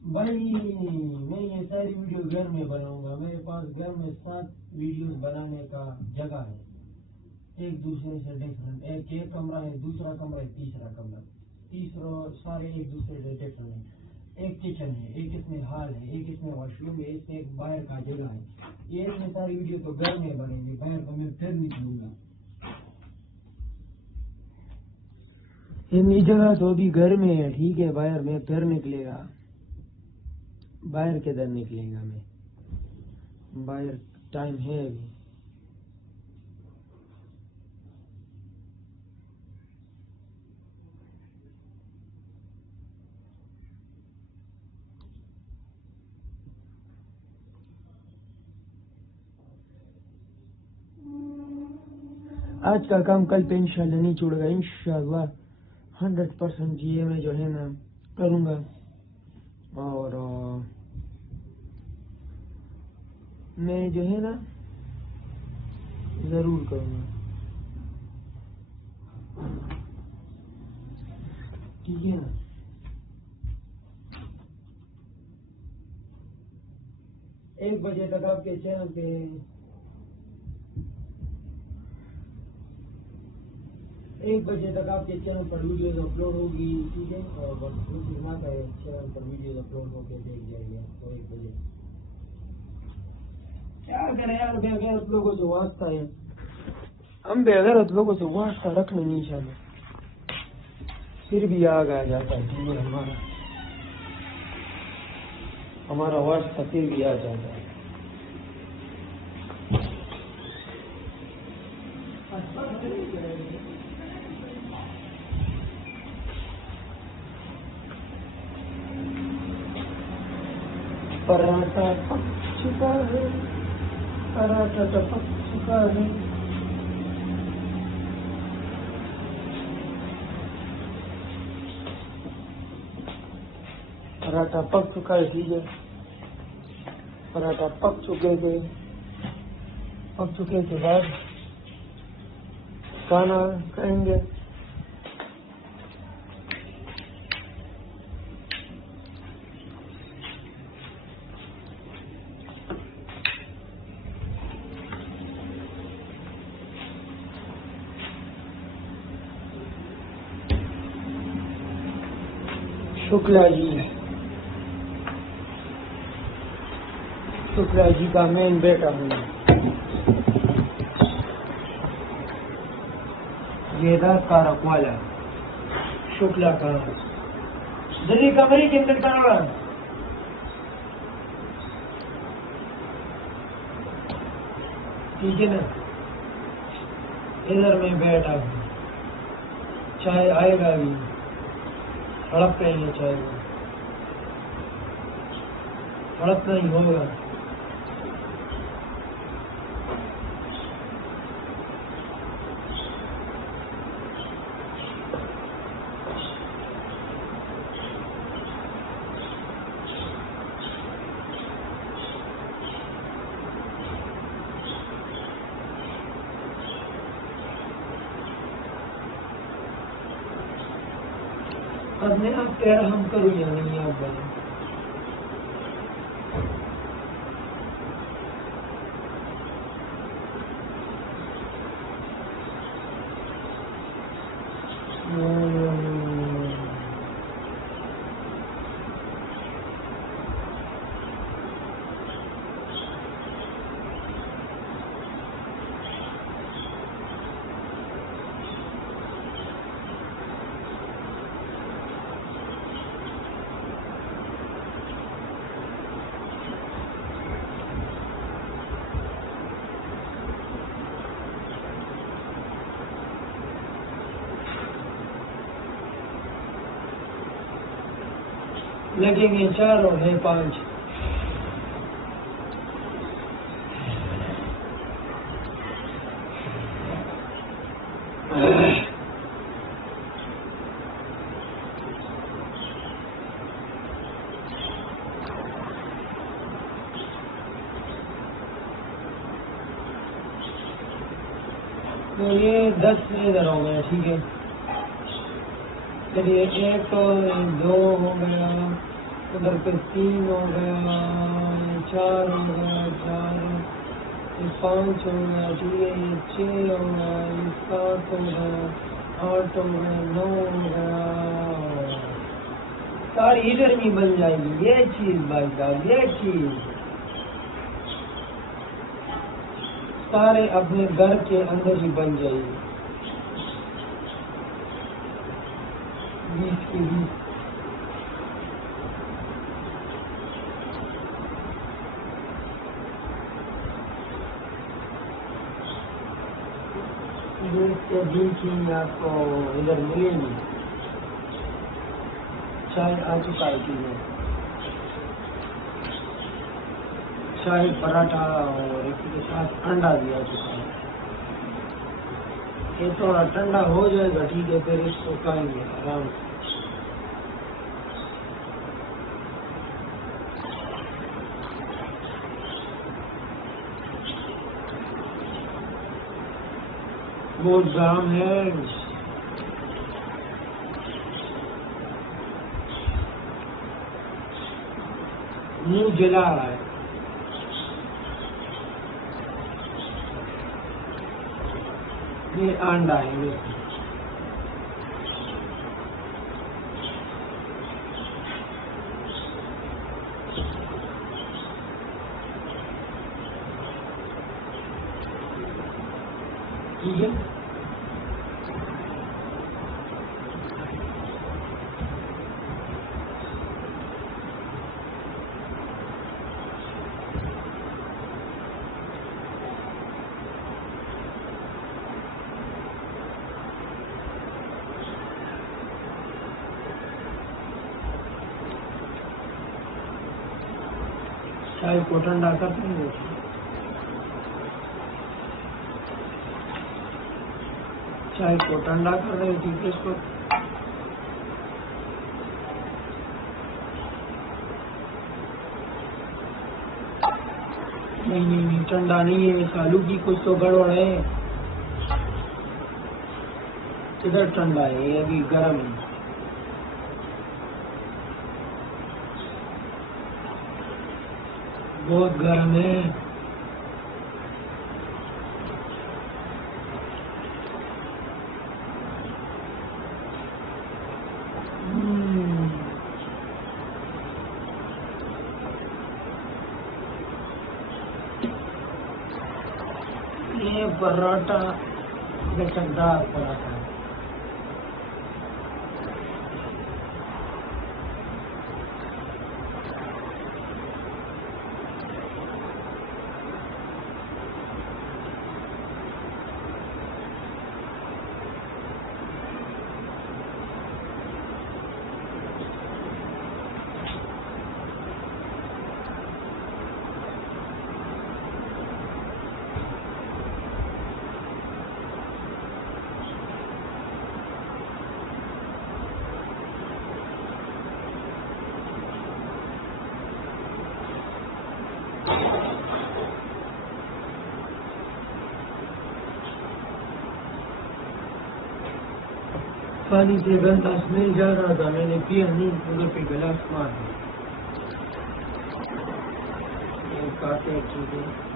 भाई मैं ये सारी वीडियो घर में बनाऊंगा। मेरे पास घर में 7 वीडियो बनाने का जगह है, एक दूसरे से डिफरेंट। एक कमरा है, दूसरा कमरा है, तीसरा कमरा, तीसरा सारे एक दूसरे से डिफरेंट है। एक किचन है, एक इसमें हॉल है, एक इसमें वॉशरूम है, इसमें एक बाहर का जगह है। ये इसमें सारी वीडियो तो घर में बनेंगे, बाहर तो मैं फिर निकलूंगा। ये जगह तो अभी घर में है, ठीक है, बाहर में फिर निकलेगा। बाहर किधर निकलेगा मैं, बाहर टाइम है अभी। आज का काम कल पे इंशाल्लाह नहीं छोड़ेगा, इंशाल्लाह 100% ये मैं जो है ना करूँगा और मैं जो है ना जरूर करूँगा, ठीक है ना। 1 बजे तक आपके चैनल पे 1 बजे तक आपके चैनल पर वीडियोज अपलोड होगी, ठीक है। और हमारे चैनल पर वीडियोज अपलोड होकर देख जाएंगे तो 1 बजे। क्या करें यार, बेगैरत लोगों से वास्ता है, हम बेगैरत लोगों से वास्ता रखने नहीं चाहते, फिर भी आग आ जाता है हमारा वास्ता फिर भी आ जाता है। पराठा पक चुका है, पराठा तो पक चुका है। पराठा पक चुका है, ठीक है। पराठा पक चुके के बाद खाना खाएंगे। शुक्ला जी का मेन बेटा हूँ, ये का रखवाला शुक्ला का जल्दी कमरे के अंदर का ठीक है ना। इधर में बैठा हूँ, चाय आएगा अभी, हड़प करेंगे चाय को, हड़प नहीं होगा। अपने आप पैर हम करूँ या नहीं आप बोले। लगेंगे 4 और है 5। तो ये 10 इधर हो गया, ठीक है। चलिए 1 और 2 हो गया, उधर पे 3 हो गया, 4 हो गया, 5 हो गया, ठीक है। ये 6 हो गया, ये 7 हो गया, 8 हो गया, 9 हो गया। सारी इधर भी बन जाएगी ये चीज भाई साहब, ये चीज सारे अपने घर के अंदर ही बन जाएगी। 20 के 20 के 20 ही आपको इधर मिलेंगी। चाय आ चुका है, चीजें चाय पराठा और इसके साथ अंडा भी आ चुका है। ये थोड़ा ठंडा हो जाएगा, ठीक है, फिर इसको खाएंगे आराम से। बहुत जाम है, मुंह जला रहा है। ये अंडा है ये। ठीक है, चाय को ठंडा करते हैं। चाय को ठंडा कर रहे थे इसको। नहीं, ठंडा नहीं है, आलू की कुछ तो गड़बड़ है। किधर ठंडा है, ये अभी गर्म है। बहुत गर्म है। ये पराठा लचकदार पराठा है। पानी से गंदा स्मेल जल रहा था, मैंने पिया नहीं, उधर पे गिलास मार दिया। काटे चीजें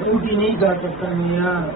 जल्दी नहीं जा सकता यार।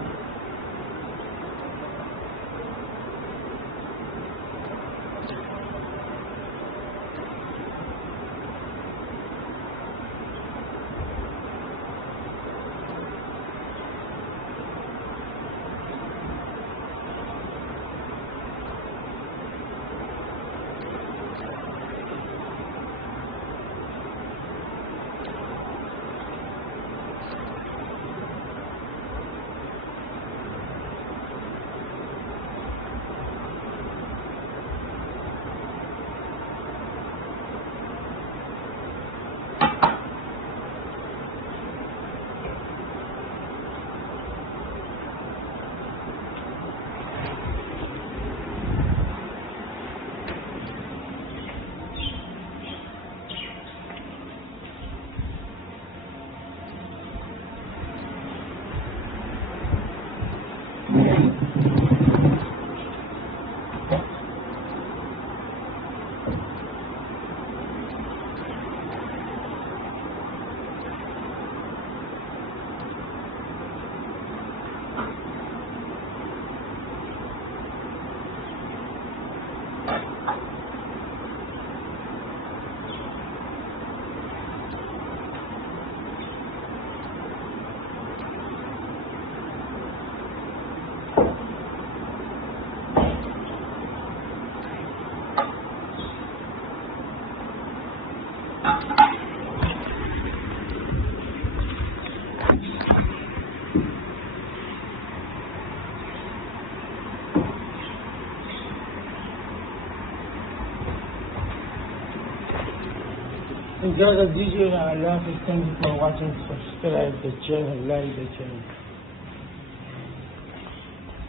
इजाज़त दीजिएगा। अल्लाह हाफ़िज़। Thank you for watching. Subscribe the channel, like the channel.